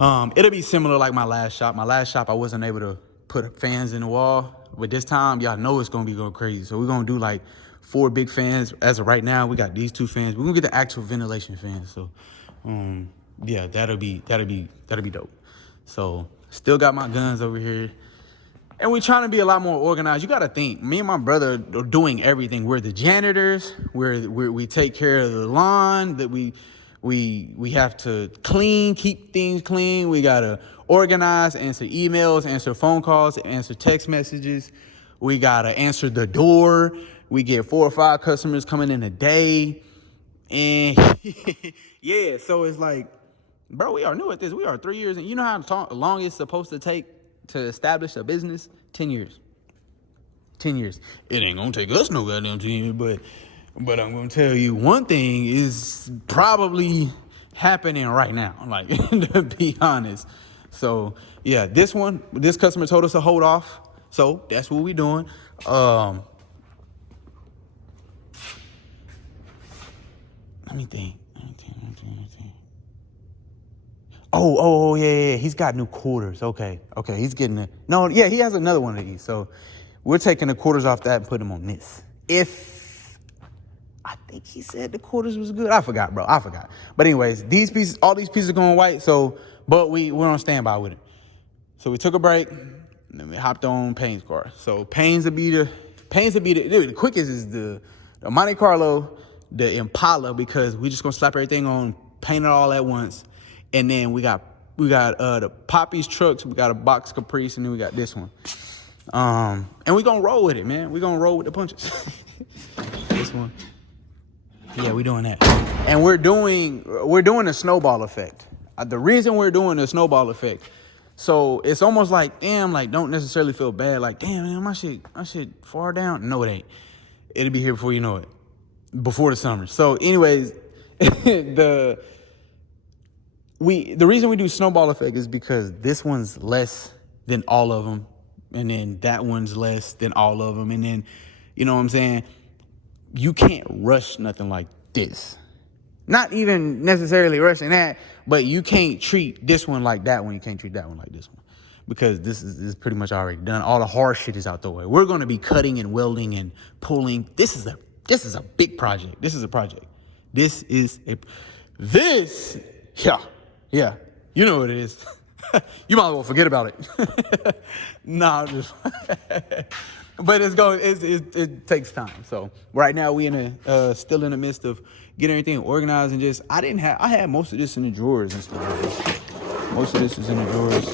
It'll be similar like my last shop. My last shop, I wasn't able to put fans in the wall. But this time, y'all know it's gonna be going crazy. So we're gonna do like 4 big fans. As of right now, we got these 2 fans. We're gonna get the actual ventilation fans. So, yeah, that'll be dope. So, still got my guns over here. And we're trying to be a lot more organized. You got to think, me and my brother are doing everything. We're the janitors. We take care of the lawn. That we have to keep things clean. We got to organize, answer emails, answer phone calls, answer text messages. We got to answer the door. We get 4 or 5 customers coming in a day. And yeah, so it's like, bro, we are new at this. We are 3 years. And you know how long it's supposed to take to establish a business? 10 years. 10 years. It ain't gonna take us no goddamn 10 years, but I'm gonna tell you one thing is probably happening right now, like, to be honest. So yeah, this customer told us to hold off, so that's what we doing. Let me think. Yeah. He's got new quarters. Okay. He's getting it. No, yeah, he has another one of these. So we're taking the quarters off that and putting them on this. I think he said the quarters was good. I forgot, bro. But anyways, all these pieces are going white. So, but we're on standby with it. So we took a break, and then we hopped on Payne's car. So Payne's will be the quickest is the Monte Carlo, the Impala, because we just gonna slap everything on, paint it all at once, and then we got the Poppy's trucks. We got a box caprice, and then we got this one. And we gonna roll with it, man. We gonna roll with the punches. This one. Yeah, we doing that. And we're doing a snowball effect. The reason we're doing a snowball effect, so it's almost like, damn, like don't necessarily feel bad, like, damn, man, my shit far down. No, it ain't. It'll be here before you know it. Before the summer. So anyways, the reason we do snowball effect is because this one's less than all of them, and then that one's less than all of them, and then, you know what I'm saying? You can't rush nothing like this. Not even necessarily rushing that, but you can't treat this one like that one. You can't treat that one like this one, because this is pretty much already done. All the hard shit is out the way. We're going to be cutting and welding and pulling. This is a big project. This is a project. Yeah. You know what it is. You might as well forget about it. Nah, I'm just. But it takes time. So right now we still in the midst of getting everything organized, and just I had most of this in the drawers and stuff. Most of this is in the drawers.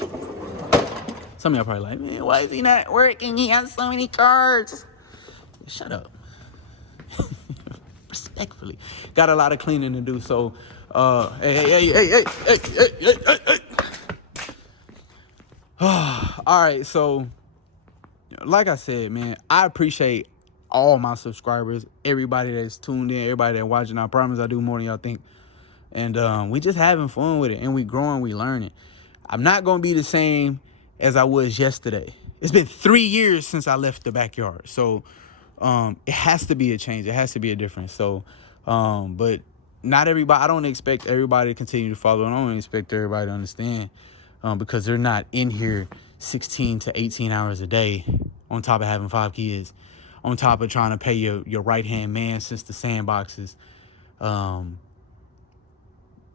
Some of y'all probably like, man, why is he not working? He has so many cards. Shut up. Respectfully. Got a lot of cleaning to do. So hey. All right, so like I said, man, I appreciate all my subscribers, everybody that's tuned in, everybody that's watching. I promise I do more than y'all think. And we just having fun with it, and we growing, we learning. I'm not going to be the same as I was yesterday. It's been 3 years since I left the backyard. So it has to be a change. It has to be a difference. So, but not everybody, I don't expect everybody to continue to follow. I don't expect everybody to understand because they're not in here 16 to 18 hours a day, on top of having 5 kids, on top of trying to pay your right-hand man since the sandboxes.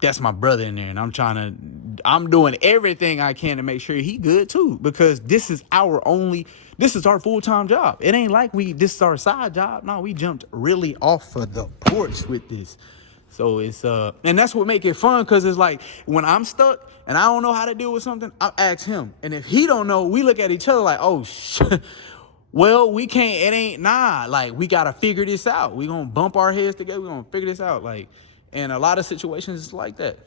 That's my brother in there, and I'm doing everything I can to make sure he good too, because this is our full-time job. It ain't like this is our side job. No, we jumped really off of the porch with this. So it's and that's what make it fun, because it's like when I'm stuck and I don't know how to deal with something, I ask him, and if he don't know, we look at each other like, oh shit. Well, we can't. Like, we gotta figure this out. We gonna bump our heads together. We gonna figure this out. Like, and a lot of situations is like that.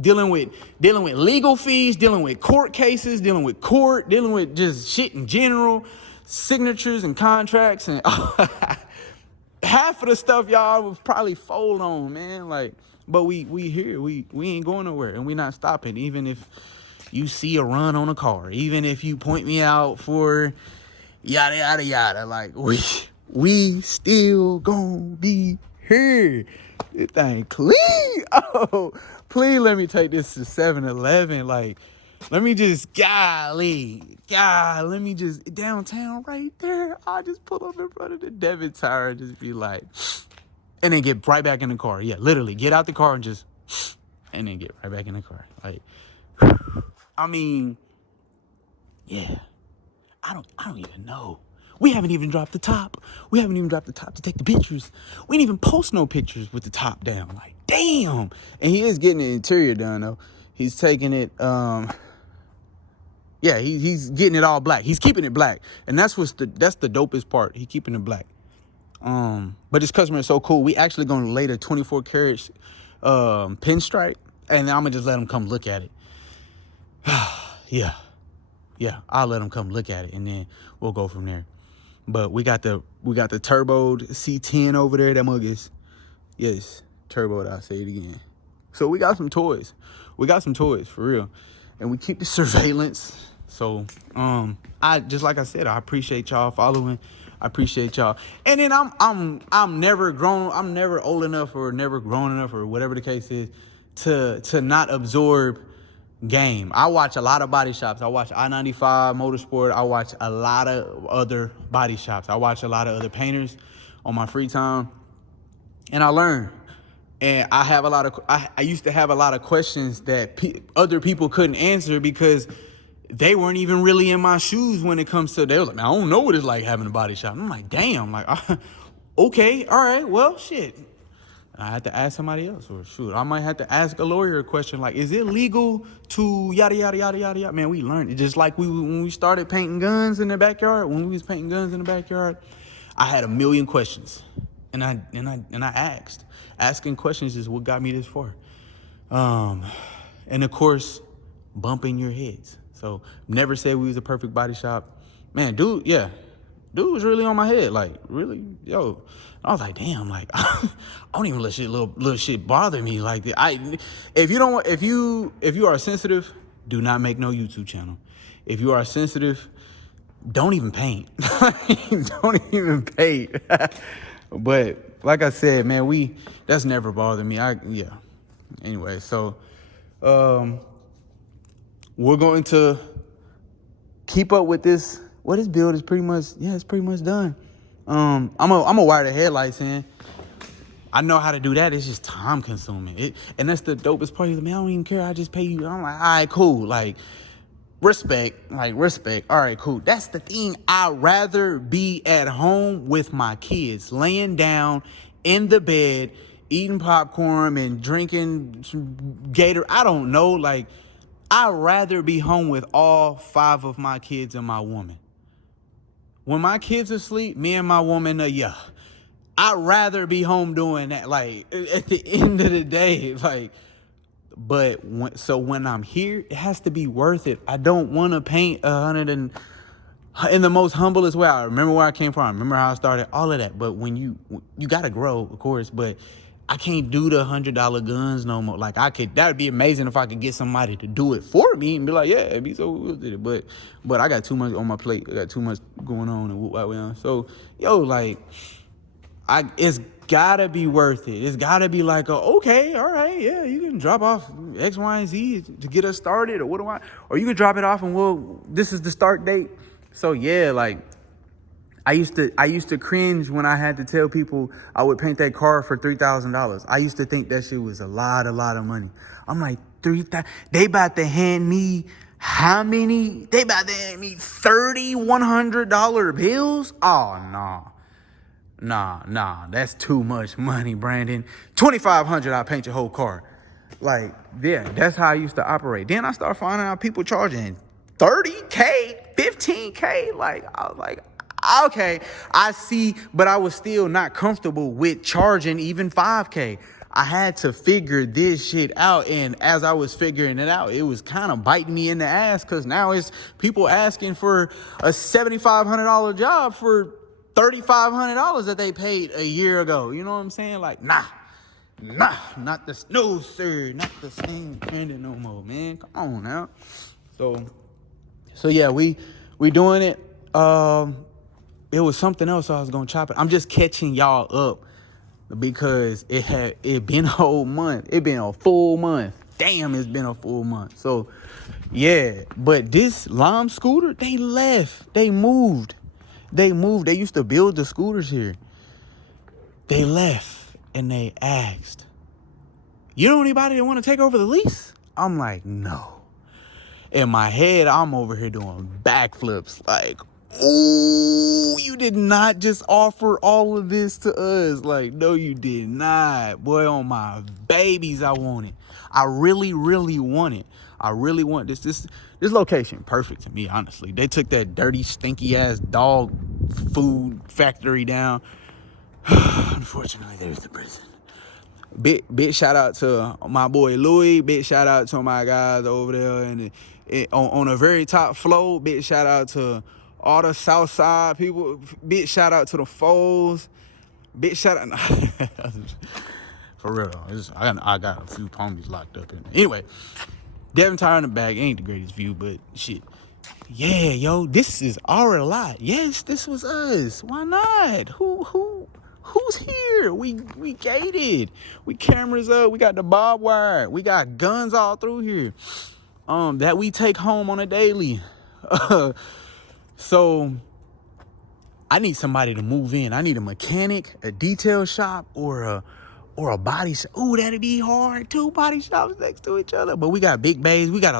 Dealing with legal fees, dealing with court cases, dealing with just shit in general, signatures and contracts, and half of the stuff y'all would probably fold on, man. Like, but we here, we ain't going nowhere, and we not stopping. Even if you see a run on a car, even if you point me out for yada yada yada, like we still gonna be here. This thing clean. Oh, please let me take this to 7-Eleven. Like, let me just let me just downtown right there. I just pull up in front of the debit tower and just be like, and then get right back in the car. Yeah, literally get out the car and then get right back in the car. Like, I mean, yeah, I don't even know. We haven't even dropped the top. We haven't even dropped the top to take the pictures. We didn't even post no pictures with the top down. Like, damn. And he is getting the interior done, though. He's taking it, yeah, he's getting it all black. He's keeping it black. And that's the dopest part. He keeping it black. But this customer is so cool. We actually going to lay the 24 karat pinstripe, and I'm going to just let him come look at it. Yeah, I'll let him come look at it, and then we'll go from there. But we got the turboed C10 over there. That mug is, yes, turboed. I'll say it again. So we got some toys. For real. And we keep the surveillance. So I just, like I said, I appreciate y'all following. I appreciate y'all. And then I'm never old enough or never grown enough or whatever the case is to not absorb game. I watch a lot of body shops. I watch I-95 Motorsport. I watch a lot of other body shops. I watch a lot of other painters on my free time, and I learn. And I have a lot of, I used to have a lot of questions that other people couldn't answer because they weren't even really in my shoes when it comes to, they were like, man, I don't know what it's like having a body shop. And I'm like, damn, like, okay, all right, well, shit. I had to ask somebody else, or shoot, I might have to ask a lawyer a question like, is it legal to yada, yada, yada, yada, yada? Man, we learned it. Just like when we started painting guns in the backyard, when we was painting guns in the backyard, I had a million questions. And I asked. Asking questions is what got me this far. And of course, bumping your heads. So never say we was a perfect body shop. Man, dude was really on my head. Like, really, yo. I was like, damn, like, I don't even let little shit bother me. Like, if you are sensitive, do not make no YouTube channel. If you are sensitive, don't even paint. Don't even paint. But like I said, man, that's never bothered me. Yeah. Anyway, so we're going to keep up with this. Well, this build is pretty much, it's pretty much done. I'm gonna wire the headlights in. I know how to do that. It's just time consuming. And that's the dopest part. He's like, man, I don't even care. I just pay you. I'm like, all right, cool. Like, respect. All right, cool. That's the thing. I'd rather be at home with my kids, laying down in the bed, eating popcorn and drinking some Gator. I don't know. Like, I'd rather be home with all 5 of my kids and my woman. When my kids are asleep, me and my woman I'd rather be home doing that. Like, at the end of the day, like, but when I'm here, it has to be worth it. I don't want to paint 100 and in the most humblest way. I remember where I came from. I remember how I started, all of that. But when you got to grow, of course, but I can't do the $100 guns no more. Like, that would be amazing if I could get somebody to do it for me and be like, yeah, Bzoe did it. But I got too much on my plate. I got too much going on and what we on. So, like, it's gotta be worth it. It's gotta be like, okay, all right, yeah, you can drop off X, Y, and Z to get us started, or you can drop it off and this is the start date. So yeah, like, I used to cringe when I had to tell people I would paint that car for $3,000. I used to think that shit was a lot of money. I'm like, $3,000. They about to hand me how many? They about to hand me 30 $100 bills? Oh, nah, that's too much money, Brandon. $2,500, I'll paint your whole car. Like, yeah, that's how I used to operate. Then I started finding out people charging $30K, $15K. Like, I was like, okay, I see, but I was still not comfortable with charging even $5K. I had to figure this shit out, and as I was figuring it out, it was kind of biting me in the ass, because now it's people asking for a $7,500 job for $3,500 that they paid a year ago. You know what I'm saying? Like, nah, not the, no, sir, not the same Brandon no more, man. Come on now. So yeah, we doing it. It was something else I was gonna chop it. I'm just catching y'all up because it been a whole month. It been a full month. Damn, it's been a full month. So yeah, but this Lime scooter, they left. They moved. They used to build the scooters here. They left and they asked, you know anybody that want to take over the lease? I'm like, no. In my head, I'm over here doing backflips like, oh, you did not just offer all of this to us. Like, no, you did not. Boy, on my babies, I want it. I really, really want it. I really want this location. Perfect to me, honestly. They took that dirty, stinky-ass dog food factory down. Unfortunately, there's the prison. Big shout out to my boy Louis. Big shout out to my guys over there and on a very top floor. Big shout out to all the South Side people. Big shout out to the Foles. Big shout out. For real, I got a few homies locked up in there. Anyway, Devin Tiarra in the bag ain't the greatest view, but shit. Yeah, yo, this is our lot. Yes, this was us. Why not? Who Who's here? We gated. We cameras up. We got the barbed wire. We got guns all through here. That we take home on a daily. So I need somebody to move in. I need a mechanic, a detail shop, or a body shop. Ooh, that'd be hard. 2 body shops next to each other. But we got big bays. We got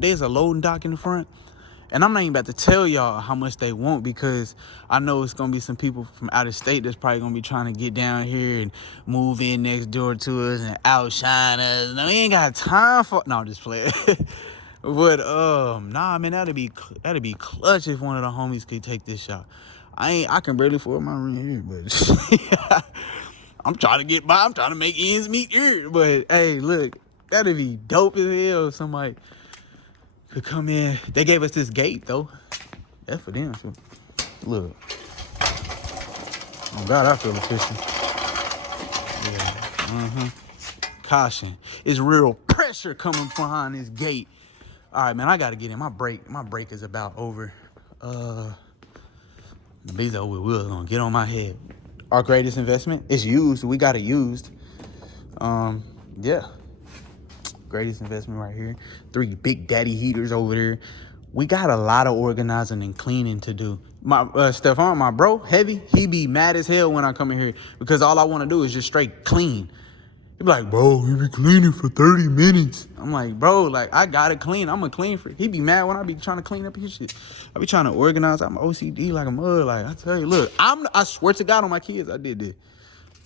there's a loading dock in the front. And I'm not even about to tell y'all how much they want, because I know it's going to be some people from out of state that's probably going to be trying to get down here and move in next door to us and outshine us. No, we ain't got time for... No, I'm just playing. But, nah, man, that'd be clutch if one of the homies could take this shot. I can barely afford my rent here, but I'm trying to get by. I'm trying to make ends meet here. But, hey, look, that'd be dope as hell if somebody could come in. They gave us this gate, though. That's for them. So, look. Oh, God, I feel efficient. Yeah. Caution. It's real pressure coming behind this gate. All right, man, I got to get in. My break is about over. Bzoe will gonna get on my head. Our greatest investment is used. We got it used. Yeah. Greatest investment right here. 3 big daddy heaters over there. We got a lot of organizing and cleaning to do. My Stefan, my bro, Heavy, he be mad as hell when I come in here, because all I want to do is just straight clean. He be like, bro, you be cleaning for 30 minutes. I'm like, bro, like, I gotta clean. I'm a clean freak. He be mad when I be trying to clean up his shit. I be trying to organize. I'm OCD like a mud. Like, I tell you, look, I swear to God on my kids, I did this.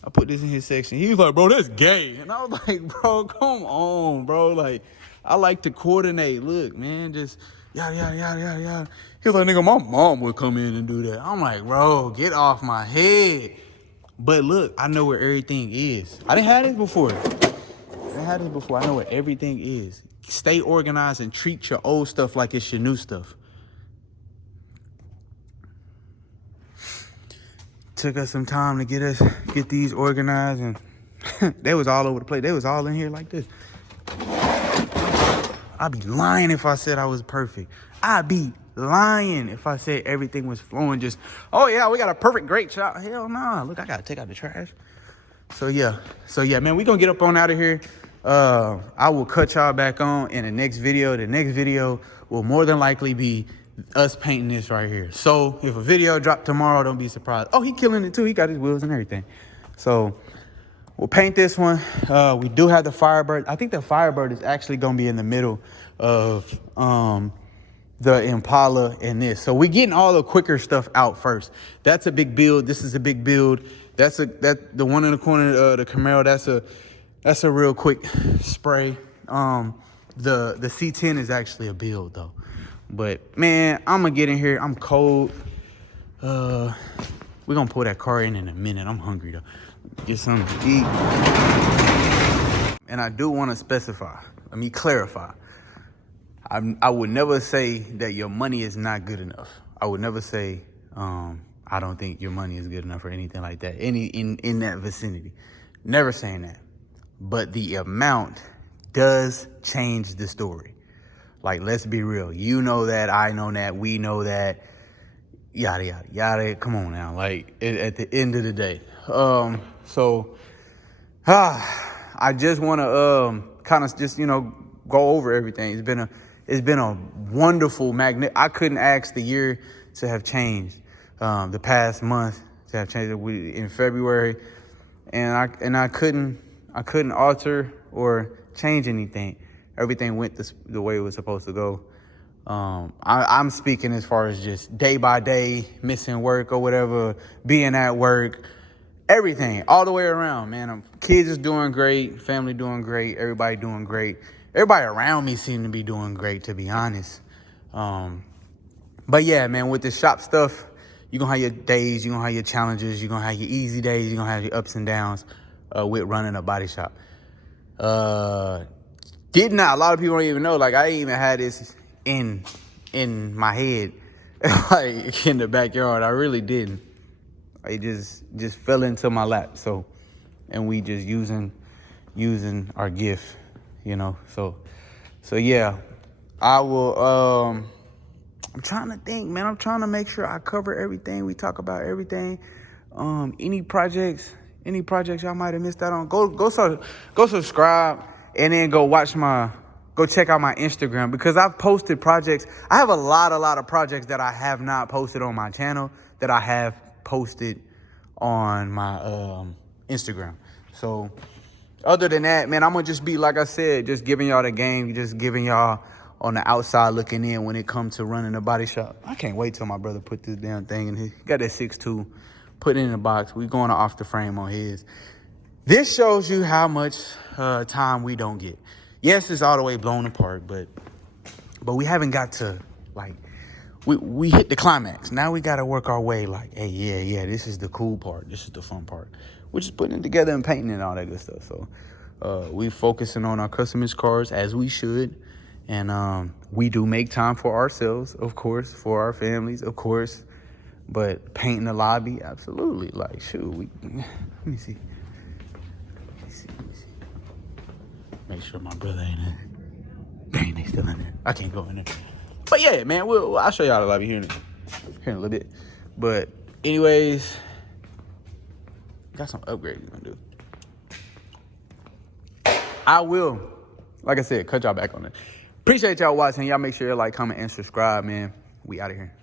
I put this in his section. He was like, bro, that's gay. And I was like, bro, come on, bro. Like, I like to coordinate. Look, man, just yada, yada, yada, yada, yada. He was like, nigga, my mom would come in and do that. I'm like, bro, get off my head. But look, I know where everything is. I didn't have this before. I know where everything is. Stay organized and treat your old stuff like it's your new stuff. Took us some time to get these organized, and they was all over the place. They was all in here like this. I'd be lying if I said I was perfect. I'd be lying if I said everything was flowing just, oh yeah, we got a perfect great shot. Hell nah. Look, I gotta take out the trash. So yeah, man, we gonna get up on out of here. I will cut y'all back on in the next video. The next video will more than likely be us painting this right here. So if a video drop tomorrow, don't be surprised. Oh, he killing it too. He got his wheels and everything. So we'll paint this one. We do have the Firebird. I think the Firebird is actually gonna be in the middle of the Impala and this. So we're getting all the quicker stuff out first. That's a big build. This is a big build. The one in the corner, the Camaro, that's a real quick spray. The C10 is actually a build though. But man, I'm gonna get in here. I'm cold. We're gonna pull that car in a minute. I'm hungry though. Get something to eat. And I do want to specify. Let me clarify. I would never say that your money is not good enough. I would never say I don't think your money is good enough or anything like that. In that vicinity. Never saying that. But the amount does change the story. Like, let's be real. You know that, I know that, we know that. Yada, yada, yada. Come on now. Like, at the end of the day. I just want to kind of just, go over everything. It's been a wonderful magnet. I couldn't ask the year to have changed, the past month to have changed in February, and I couldn't alter or change anything. Everything went the way it was supposed to go. I'm speaking as far as just day by day, missing work or whatever, being at work, everything, all the way around, man. Kids is doing great, family doing great, everybody doing great. Everybody around me seem to be doing great, to be honest. But yeah, man, with the shop stuff, you're going to have your days, you're going to have your challenges, you're going to have your easy days, you're going to have your ups and downs with running a body shop. A lot of people don't even know, like, I ain't even had this in my head, like, in the backyard. I really didn't. It just fell into my lap. So, and we just using our gift, So yeah, I will, I'm trying to think, man. I'm trying to make sure I cover everything. We talk about everything. Any projects y'all might have missed out on, go subscribe, and then go check out my Instagram, because I've posted projects. I have a lot of projects that I have not posted on my channel that I have posted on my Instagram. So other than that, man, I'm gonna just be, like I said, just giving y'all the game, just giving y'all on the outside looking in when it comes to running a body shop. I can't wait till my brother put this damn thing in. He got that 6'2", put it in the box. We going off the frame on his. This shows you how much time we don't get. Yes, it's all the way blown apart, but we haven't got to, like, we hit the climax. Now we got to work our way, like, hey, yeah, this is the cool part. This is the fun part, which is putting it together and painting and all that good stuff. So we focusing on our customers' cars, as we should. And we do make time for ourselves, of course, for our families, of course. But painting the lobby, absolutely. Like, shoot, let me see. Make sure my brother ain't in there. Dang, they still in there. I can't go in there. But yeah, man, I'll show y'all the lobby here in a little bit. But anyways, got some upgrades we're gonna do. I will, like I said, cut y'all back on it. Appreciate y'all watching. Y'all make sure you like, comment, and subscribe, man. We out of here.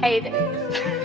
Cadence.